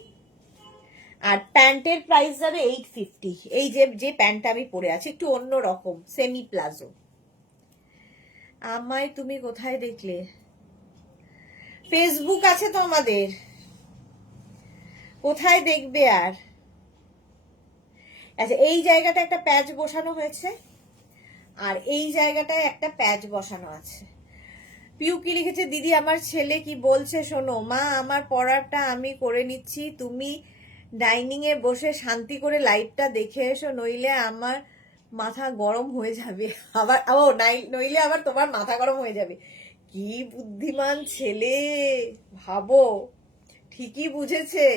আর প্যান্টের প্রাইস যাবে 850। এই যে প্যান্টটা আমি পরে আছি একটু অন্য রকম সেমি প্লাজো। আমায় তুমি কোথায় দেখলে, ফেসবুক আছে তো আমাদের, কোথায় দেখবে আর। আচ্ছা, এই জায়গাটা একটা প্যাচ বসানো হয়েছে আর এই জায়গাটায় একটা প্যাচ বসানো আছে। পিউ কি লিখেছে দিদি আমার ছেলে কি বলছে শোনো, মা আমার পড়াটা আমি করে নিচ্ছি, তুমি ডাইনিং এ বসে শান্তি করে লাইভটা দেখে এসো, নইলে আমার মাথা গরম হয়ে যাবে আবার, ও নইলে আবার তোমার মাথা গরম হয়ে যাবে। কি বুদ্ধিমান ছেলে, ভাবো, ঠিকই বুঝেছে।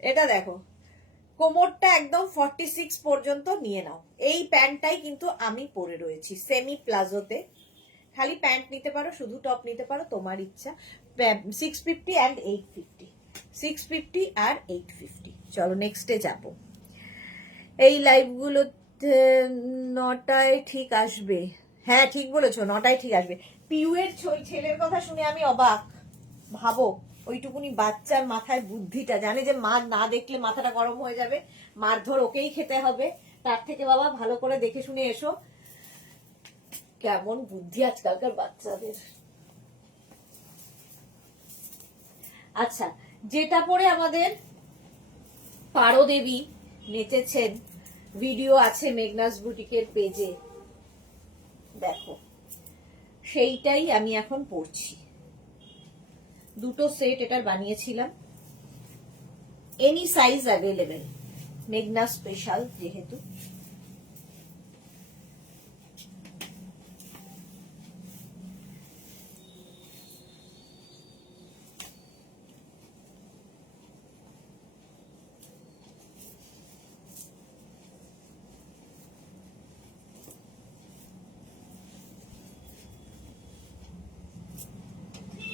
এটা দেখো, কোমরটা একদম 46 পর্যন্ত নিয়ে নাও। এই প্যান্টটাই কিন্তু আমি পরে রয়েছি সেমি প্লাজোতে, খালি প্যান্ট নিতে পারো, শুধু টপ নিতে পারো, তোমার ইচ্ছা। 650 অ্যান্ড 850, 650 আর 850। চলো নেক্সটে যাবো। এই লাইভগুলোতে 9টায় ঠিক আসবে, হ্যাঁ ঠিক বলেছো, 9টায় ঠিক আসবে। পিউয়ের ছেলের কথা শুনে আমি অবাক, ভাবো ওইটুকুনি বাচ্চার মাথায় বুদ্ধিটা, জানে যে মা না দেখলে মাথাটা গরম হয়ে যাবে, মারধর ওকেই খেতে হবে, তার থেকে বাবা ভালো করে দেখে শুনে এসো। কেমন বুদ্ধি আজকালকার বাচ্চাদের। আচ্ছা, যেটা পরে আমাদের পারো দেবী নেচেছেন, ভিডিও আছে মেঘনাস বুটিকের পেজে, দেখো সেইটাই আমি এখন পরছি। দুটো সেট এটার বানিয়েছিলাম, এনি সাইজ অ্যাভেলেবেল, মেঘনা স্পেশাল যেহেতু।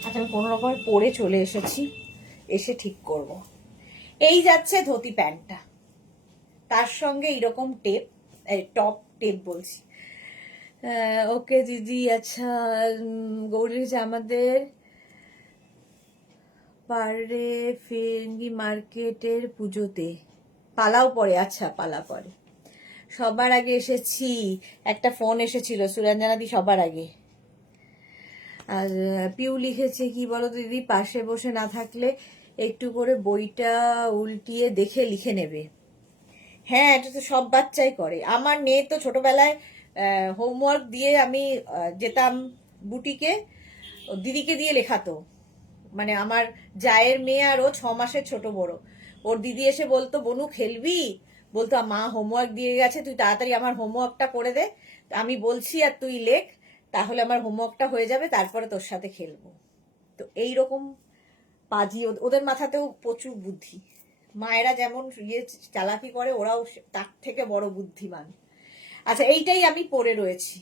আচ্ছা, আমি কোনো রকম পরে চলে এসেছি, এসে ঠিক করব। এই যাচ্ছে ধুতি প্যান্টটা, তার সঙ্গে এইরকম টেপ, টপ টেপ বলছি। ওকে দিদি। আচ্ছা, গৌরী আমাদের পারে ফিরঙ্গি মার্কেটের পুজোতে পালাও পরে, আচ্ছা পালা পরে। সবার আগে এসেছি, একটা ফোন এসেছিল সুরঞ্জনা দি সবার আগে। আর পিউ লিখেছে কি বলো তো দিদি, পাশে বসে না থাকলে একটু করে বইটা উল্টিয়ে দেখে লিখে নেবে। হ্যাঁ, এটা তো সব বাচ্চাই করে। আমার মেয়ে তো ছোটবেলায় হোমওয়ার্ক দিয়ে আমি যেতাম বুটিকে, দিদিকে দিয়ে লেখাতো। মানে আমার জায়ের মেয়ে আর ও 6 মাসের ছোট বড়। ওর দিদি এসে বলতো, বনু খেলবি? বলতো মা হোমওয়ার্ক দিয়ে গেছে, তুই তাড়াতাড়ি আমার হোমওয়ার্কটা করে দে, আমি বলছি আর তুই লেখ, তাহলে আমার হোমওয়ার্কটা হয়ে যাবে, তারপরে তোর সাথে খেলবো। তো এইরকম পাজি, ওদের মাথাতেও প্রচুর বুদ্ধি। মায়েরা যেমন চালাকি করে, ওরাও তার থেকে বড় বুদ্ধিমান। আচ্ছা, এইটাই আমি পরে রয়েছি,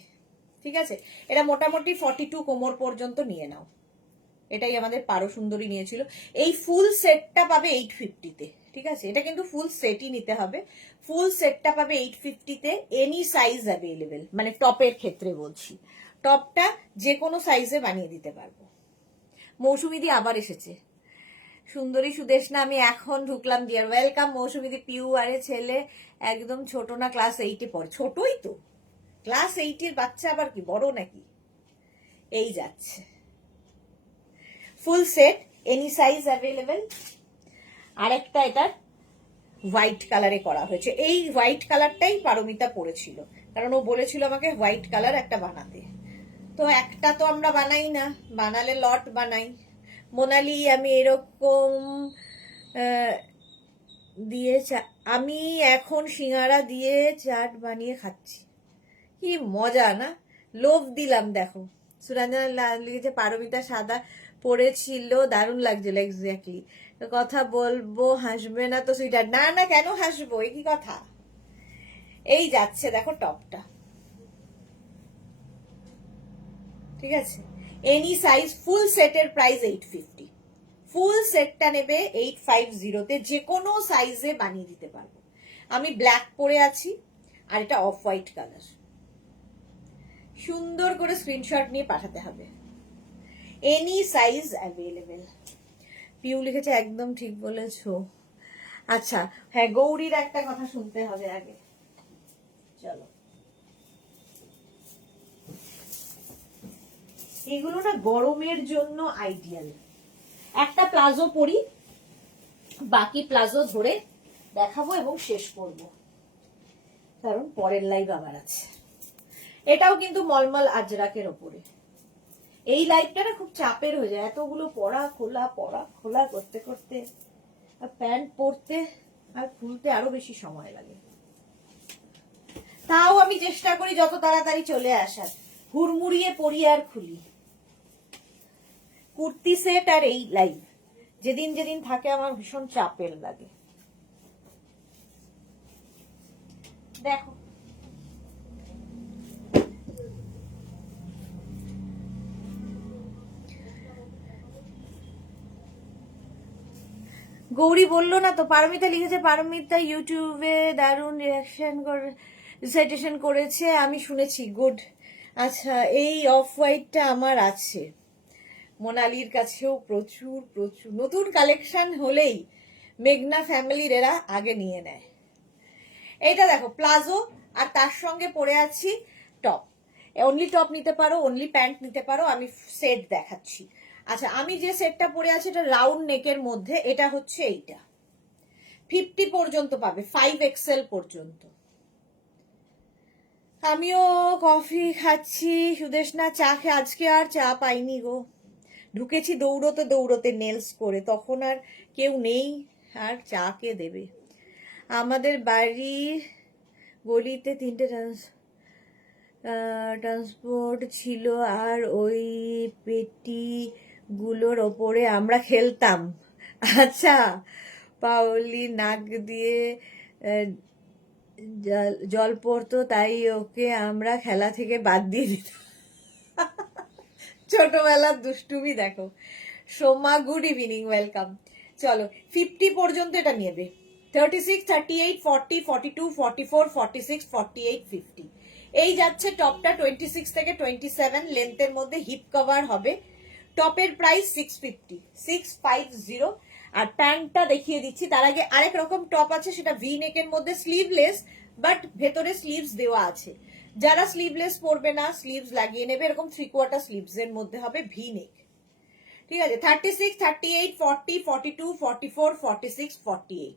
ঠিক আছে? এটা মোটামুটি 42 কোমর পর্যন্ত নিয়ে নাও। এটাই আমাদের পারো সুন্দরী নিয়েছিল। এই ফুল সেটটা পাবে 850-তে, ঠিক আছে? এটা কিন্তু ফুল সেটই নিতে হবে। ফুল সেটটা পাবে 850-তে, এনি সাইজ অ্যাভেলেবেল, মানে টপের ক্ষেত্রে বলছি। টপটা যে কোনো সাইজে বানিয়ে দিতে পারবো। মৌসুমিদি আবার এসেছে, সুন্দরী সুদেশনা, আমি এখন ঢুকলাম ডিয়ার, ওয়েলকাম মৌসুমিদি। পিউ আরে ছেলে একদম ছোট না, ক্লাস 8-এ পড়ে। ছোটই তো, ক্লাস 8-এর বাচ্চা আবার কি বড় নাকি? এই যাচ্ছে full set, any size available. আরেকটা এটার হোয়াইট কালারে করা হয়েছে। এই হোয়াইট কালারটাই পারমিতা পড়েছিল, কারণ ও বলেছিল আমাকে হোয়াইট কালার একটা বানাতে। তো একটা তো আমরা বানাই না, বানালে লট বানাই। মোনালি, আমি এরকম দিয়ে আমি এখন সিঙ্গারা দিয়ে চাট বানিয়ে খাচ্ছি। কি মজা না? লোভ দিলাম দেখো। সুরঞ্জনা লিখেছে পারমিতা সাদা পড়েছিল, দারুণ লাগছিল। এক্স্যাক্টলি, কথা বলবো হাসবে না তো সুইটার? না না, কেন হাসবো, এই কি কথা? এই যাচ্ছে দেখো টপটা, ঠিক আছে? এনি সাইজ, ফুল সেটের প্রাইস 850। ফুল সেটটা নেবে 850-তে, যে কোনো সাইজে বানিয়ে দিতে পারবো। আমি ব্ল্যাক পরে আছি, আর এটা অফ হোয়াইট কালার। সুন্দর করে স্ক্রিনশট নিয়ে পাঠাতে হবে। Any size available. পিউ লিখেছে একদম ঠিক বলেছো। আচ্ছা হ্যাঁ, গৌরীর একটা কথা শুনতে হবে আগে, চলো। এগুলো না গরমের জন্য আইডিয়াল। একটা প্লাজো পরি, বাকি প্লাজো ধরে দেখাবো এবং শেষ করব, কারণ পরের লাইভ আবার আছে। এটাও কিন্তু মলমল আজরাকের ওপরে। এই লাইভটা না খুব চাপের হয়ে যায়, এতগুলো পড়া খোলা করতে করতে, আর প্যান্ট পরতে আর খুলতে আরো বেশি সময় লাগে। তাও আমি চেষ্টা করি যত তাড়াতাড়ি চলে আসার, হুড়মুড়িয়ে পরি আর খুলি। কুর্তি সেট আর এই লাইভ যেদিন যেদিন থাকে আমার ভীষণ চাপের লাগে। দেখো গৌরী বললো না তো, পারমিতা লিখেছে পারমিতা ইউটিউবে দারুণ রিসাইটেশন করেছে, আমি শুনেছি, গুড। আচ্ছা, এই অফ হোয়াইটটা আমার আছে, মোনালির কাছেও প্রচুর প্রচুর। নতুন কালেকশন হলেই মেঘনা ফ্যামিলির এরা আগে নিয়ে নেয়। এইটা দেখো প্লাজো, আর তার সঙ্গে পরে আছি টপ। অনলি টপ নিতে পারো, অনলি প্যান্ট নিতে পারো, আমি সেট দেখাচ্ছি। আচ্ছা, আমি যে সেটটা পরে আছি এটা রাউন্ড নেকের মধ্যে, এটা হচ্ছে এইটা 50 পর্যন্ত পাবে, 5XL পর্যন্ত। আমিও কফি খাচ্ছি, সুদেশনা চা খেয়ে, আজকে আর চা পাইনি গো। ঢুকেছি দৌড়তে দৌড়তে নেলস করে, তখন আর কেউ নেই, আর চা কে দেবে? আমাদের বাড়ির গলিতে 3টে ট্রান্সপোর্ট ছিল, আর ওই পেটিগুলোর ওপরে আমরা খেলতাম। আচ্ছা, পাউলি নাক দিয়ে জল পড়তো, তাই ওকে আমরা খেলা থেকে বাদ দিয়ে দিতাম। ছোটবেলার দুষ্টুমি দেখো। Soma, good evening, welcome. চলো 50 পর্যন্ত এটা নেবে, 36, 38, 40, 42, 44, 46, 48, 50। এই যাচ্ছে টপটা 26 থেকে 27 লেন্থের মধ্যে, হিপ কভার হবে। টপের প্রাইস 650। আর প্যান্টটা দেখিয়ে দিচ্ছি তার আগে, আরেক রকম টপ আছে, সেটা ভি নেকের মধ্যে, স্লিভলেস, বাট ভেতরে স্লিভস দেওয়া আছে। যারা স্লিভলেস পরবে না, স্লিভস লাগিয়ে নেবে, এরকম 3/4 স্লিভস এর মধ্যে হবে ভি নেক। ঠিক আছে, 36, 38, 40, 42, 44, 46, 48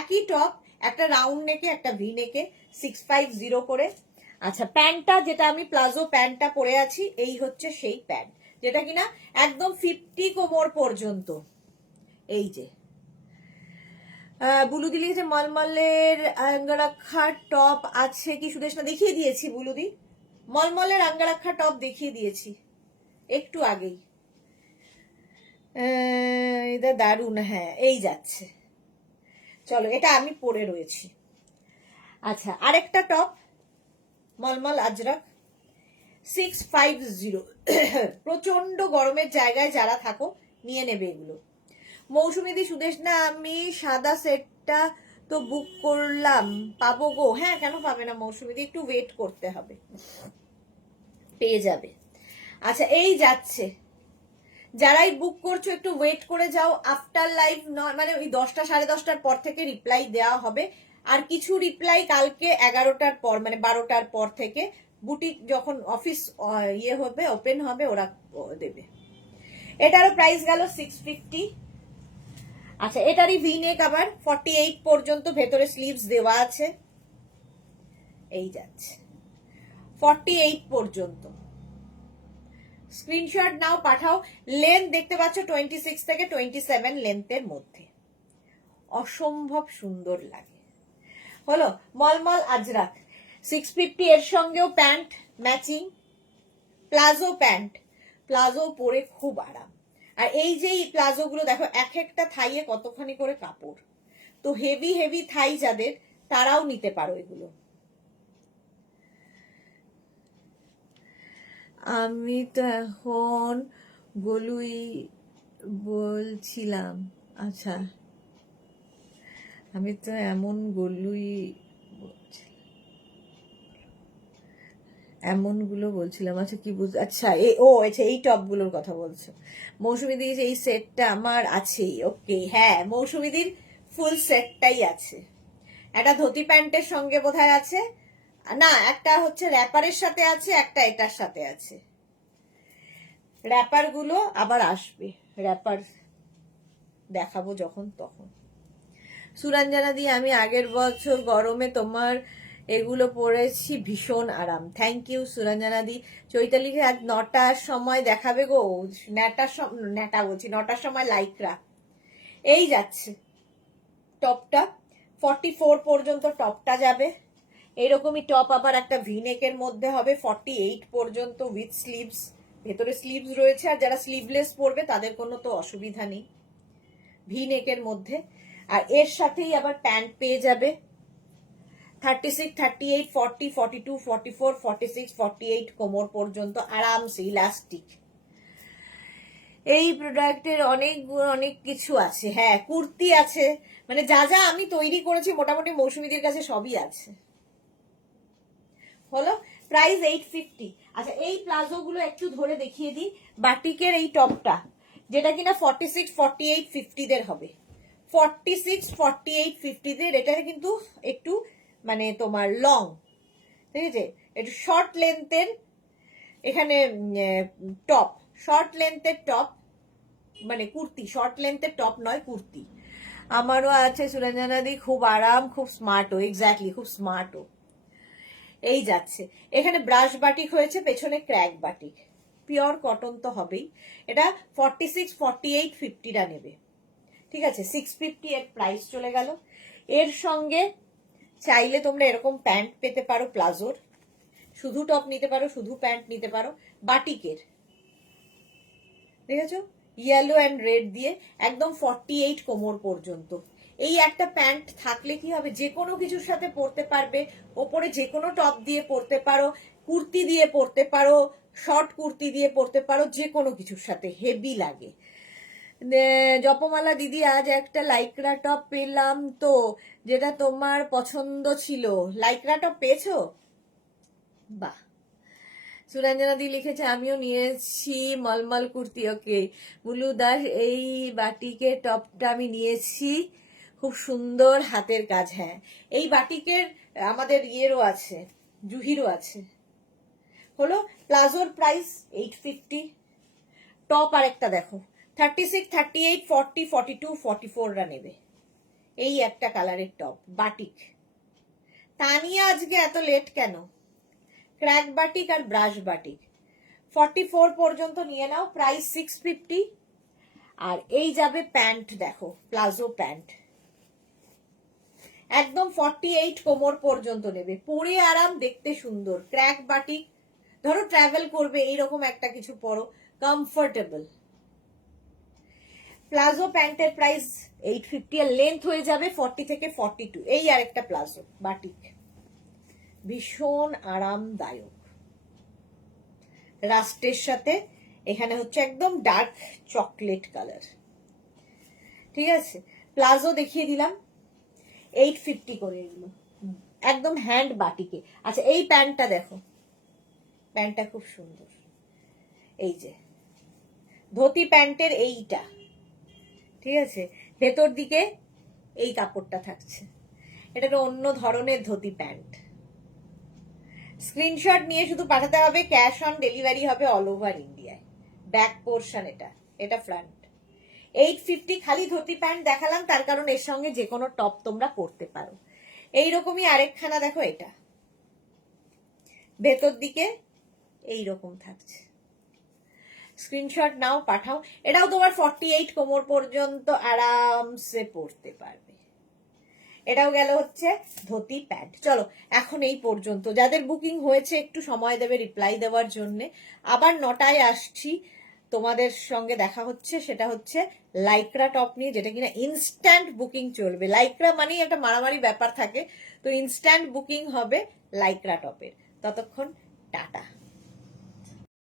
একই টপ, একটা রাউন্ড নেকে একটা ভি নেকে, 650 করে। আচ্ছা, প্যান্টটা যেটা আমি প্লাজো প্যান্টটা পরে আছি, এই হচ্ছে সেই প্যান্ট যেটা কিনা একদম 50 কোমর পর্যন্ত। এই যে বুলুদি লিখেছে মলমলের আঙ্গারাক্ষা টপ আছে কি সুদেশ? না, দেখিয়ে দিয়েছি বুলুদি, মলমলের আঙ্গারাক্ষা টপ দেখিয়ে দিয়েছি একটু আগেই। এটা দারুণ, হ্যাঁ এই যাচ্ছে। চলো, এটা আমি পরে রয়েছি। আচ্ছা, আরেকটা টপ মলমল আজরাক 650। প্রচন্ড গরমের জায়গায় যারা থাকো নিয়ে নেবে এগুলো। মৌসুমীদি সুদেশ না, আমি সাদা সেটটা তো বুক করলাম, পাবো গো? হ্যাঁ, কেন পাবে না মৌসুমীদি, একটু ওয়েট করতে হবে, পেয়ে যাবে। আচ্ছা, এই যাচ্ছে, যারাই বুক করছো একটু ওয়েট করে যাও। আফটার লাইভ মানে ওই 10টা 10:30টার পর থেকে রিপ্লাই দেওয়া হবে। আর কিছু রিপ্লাই কালকে 11টার পর, মানে 12টার পর থেকে বুটিক যখন অফিস ইয়ে হবে, ওপেন হবে, ওরা দেবে। এটারও প্রাইস গেল 650। আচ্ছা, এটারই ভি নেক আবার 48 পর্যন্ত, ভেতরে স্লিভস দেওয়া আছে। এই যাচ্ছে 48 পর্যন্ত। স্ক্রিনশট নাও, পাঠাও। লেন্থ দেখতে পাচ্ছ 26 থেকে 27 লেন্থের মধ্যে, অসম্ভব সুন্দর লাগে। হলো মলমল আজরাক 650। এর সঙ্গেও pant matching, palazzo pant, palazzo পরে খুব আরাম। আর এই যে প্লাজো গুলো দেখো, এক একটা থাইয়ে কতখানি করে কাপড়, তো হেভি হেভি থাই যাদের, তারাও নিতে পারো এগুলো। আমি তো এখন গলুই বলছিলাম। আচ্ছা, আমি তো এমন গলুই এমনগুলো বলছিলাম। আচ্ছা, কি বুঝ, আচ্ছা আচ্ছা, এই টপগুলোর কথা বলছো। মৌসুমীদির এই সেটটা আমার আছেই। ওকে, হ্যাঁ মৌসুমীদির ফুল সেটটাই আছে। একটা ধুতি প্যান্টের সঙ্গে বোধহয় আছে, না একটা হচ্ছে র্যাপারের সাথে আছে, একটা এটার সাথে আছে। র্যাপার গুলো আবার আসবে, র্যাপার দেখাবো যখন তখন। সুরঞ্জনা দি, আমি আগের বছর গরমে তোমার এগুলো পরেছি, ভীষণ আরাম। থ্যাংক ইউ সুরঞ্জনা দি। চৈতালিকে আজ 9টার সময় দেখাবে গো, নেটা বলছি 9টার সময় লাইকরা। এই যাচ্ছে টপটা 44 পর্যন্ত টপটা যাবে। এইরকমই টপ আবার একটা ভিনেকের মধ্যে হবে 48 পর্যন্ত উইথ স্লিভস, ভেতরে স্লিভস রয়েছে। আর যারা স্লিভলেস পরবে তাদের কোনো তো অসুবিধা নেই, ভি নেকের মধ্যে। আর এর সাথেই আবার প্যান্ট পেয়ে যাবে 36, 38, 40, 42, 44, 46, 48 কোমর পর্যন্ত আরামসে ইলাস্টিক। এই প্রোডাক্টের অনেক কিছু আছে। হ্যাঁ, কুর্তি আছে, মানে যা যা আমি তৈরি করেছি মোটামুটি মৌসুমীদের কাছে সবই আছে। হলো প্রাইস 850। আচ্ছা, এই প্লাজো গুলো একটু ধরে দেখিয়ে দিই। বাটিকের এই টপটা যেটা কিনা 46, 48, 50 দের হবে, 46, 48, 50 দের। এটা কিন্তু একটু মানে তোমার লং, ঠিক আছে, একটু শর্ট লেন্থের এখানে টপ, শর্ট লেন্থের টপ, মানে কুর্তি, শর্ট লেন্থের টপ নয়, কুর্তি। আমারও আছে সুরঞ্জনা দি, খুব আরাম, খুব স্মার্টও, এক্স্যাক্টলি খুব স্মার্টও। এই যাচ্ছে, এখানে ব্রাশ বাটিক হয়েছে, পেছনে ক্র্যাক বাটিক, পিওর কটন তো হবেই। এটা 46, 48, 50টা নেবে। ঠিক আছে, 650 এর প্রাইস চলে গেল। এর সঙ্গে চাইলে তোমরা এরকম প্যান্ট পেতে পারো প্লাজোর, শুধু টপ নিতে পারো, শুধু প্যান্ট নিতে পারো বাটিকের, দেখেছো, ইয়েলো অ্যান্ড রেড দিয়ে একদম 48 কোমর পর্যন্ত। এই একটা প্যান্ট থাকলে কি হবে, যে কোনো কিছুর সাথে পরতে পারবে, ওপরে যে কোনো টপ দিয়ে পরতে পারো, কুর্তি দিয়ে পরতে পারো, শর্ট কুর্তি দিয়ে পরতে পারো, যে কোনো কিছুর সাথে হেভি লাগে। জপমালা দিদি, আজ একটা লাইক্রা টপ পেলাম তো, যেটা তোমার পছন্দ ছিল। লাইক্রা টপ পেয়েছো? বাহ। সুরঞ্জনা দি লিখেছে, আমিও নিয়েছি মলমল কুর্তি। ওকে বুলু দাস, এই বাটিকের টপটা আমি নিয়েছি, খুব সুন্দর হাতের কাজ। হ্যাঁ, এই বাটিকের আমাদের ইয়েরও আছে, জুহিরও আছে। হলো প্লাজোর প্রাইস 850। টপ আরেকটা দেখো 36, 38, 40, 42, 44রা নেবে। এই একটা কালারের টপ বাটিক। তানিয়া আজকে এত লেট কেন? ক্র্যাক বাটিক আর ব্রাশ বাটিক 44 পর্যন্ত নিয়ে নাও, প্রাইস 650। আর এই যাবে প্যান্ট, দেখো প্লাজো প্যান্ট একদম 48 কোমর পর্যন্ত নেবে, পরে আরাম, দেখতে সুন্দর। ক্র্যাক বাটিক, ধরো ট্রাভেল করবে এইরকম একটা কিছু পরো, কমফোর্টেবল। প্লাজো প্যান্টের প্রাইস 850 আর লেন্থ হয়ে যাবে 40 থেকে 42। এই আরেকটা প্লাজো বাটিক, ভীষণ আরামদায়ক, রাস্টের সাথে। এখানে হচ্ছে একদম ডার্ক চকলেট কালার। ঠিক আছে, প্লাজো দেখিয়ে দিলাম 850 করে এগুলো, একদম হ্যান্ড বাটিকে। আচ্ছা এই প্যান্টটা দেখো, প্যান্টটা খুব সুন্দর। এই যে ধুতি প্যান্টের এইটা, ঠিক আছে, ভেতর দিকে এই কাপড়টা থাকছে। এটা একটা অন্য ধরনের ধুতি প্যান্ট। স্ক্রিনশট নিয়ে শুধু পাঠাতে হবে, ক্যাশ অন ডেলিভারি হবে অল ওভার ইন্ডিয়ায়। ব্যাক পোর্শন এটা, এটা ফ্রন্ট। 850 খালি ধুতি প্যান্ট দেখালাম তার কারণ এর সঙ্গে যে কোনো টপ তোমরা পরতে পারো। এইরকমই আরেকখানা দেখো, এটা ভেতর দিকে এইরকম থাকছে। স্ক্রিনশট নাও, পাঠাও। এটাও তোমার 48 কোমর পর্যন্ত আরামসে পরতে পারবে। এটাও গেল হচ্ছে ধুতি প্যান্ট। চলো এখন এই পর্যন্ত। যাদের বুকিং হয়েছে একটু সময় দেবে রিপ্লাই দেওয়ার জন্য। আবার 9টায় আসছি, তোমাদের সঙ্গে দেখা হচ্ছে। সেটা হচ্ছে লাইক্রা টপ নিয়ে, যেটা কিনা ইনস্ট্যান্ট বুকিং চলবে। লাইক্রা মানেই একটা মারামারি ব্যাপার থাকে, তো ইনস্ট্যান্ট বুকিং হবে লাইক্রা টপের। ততক্ষণ টাটা।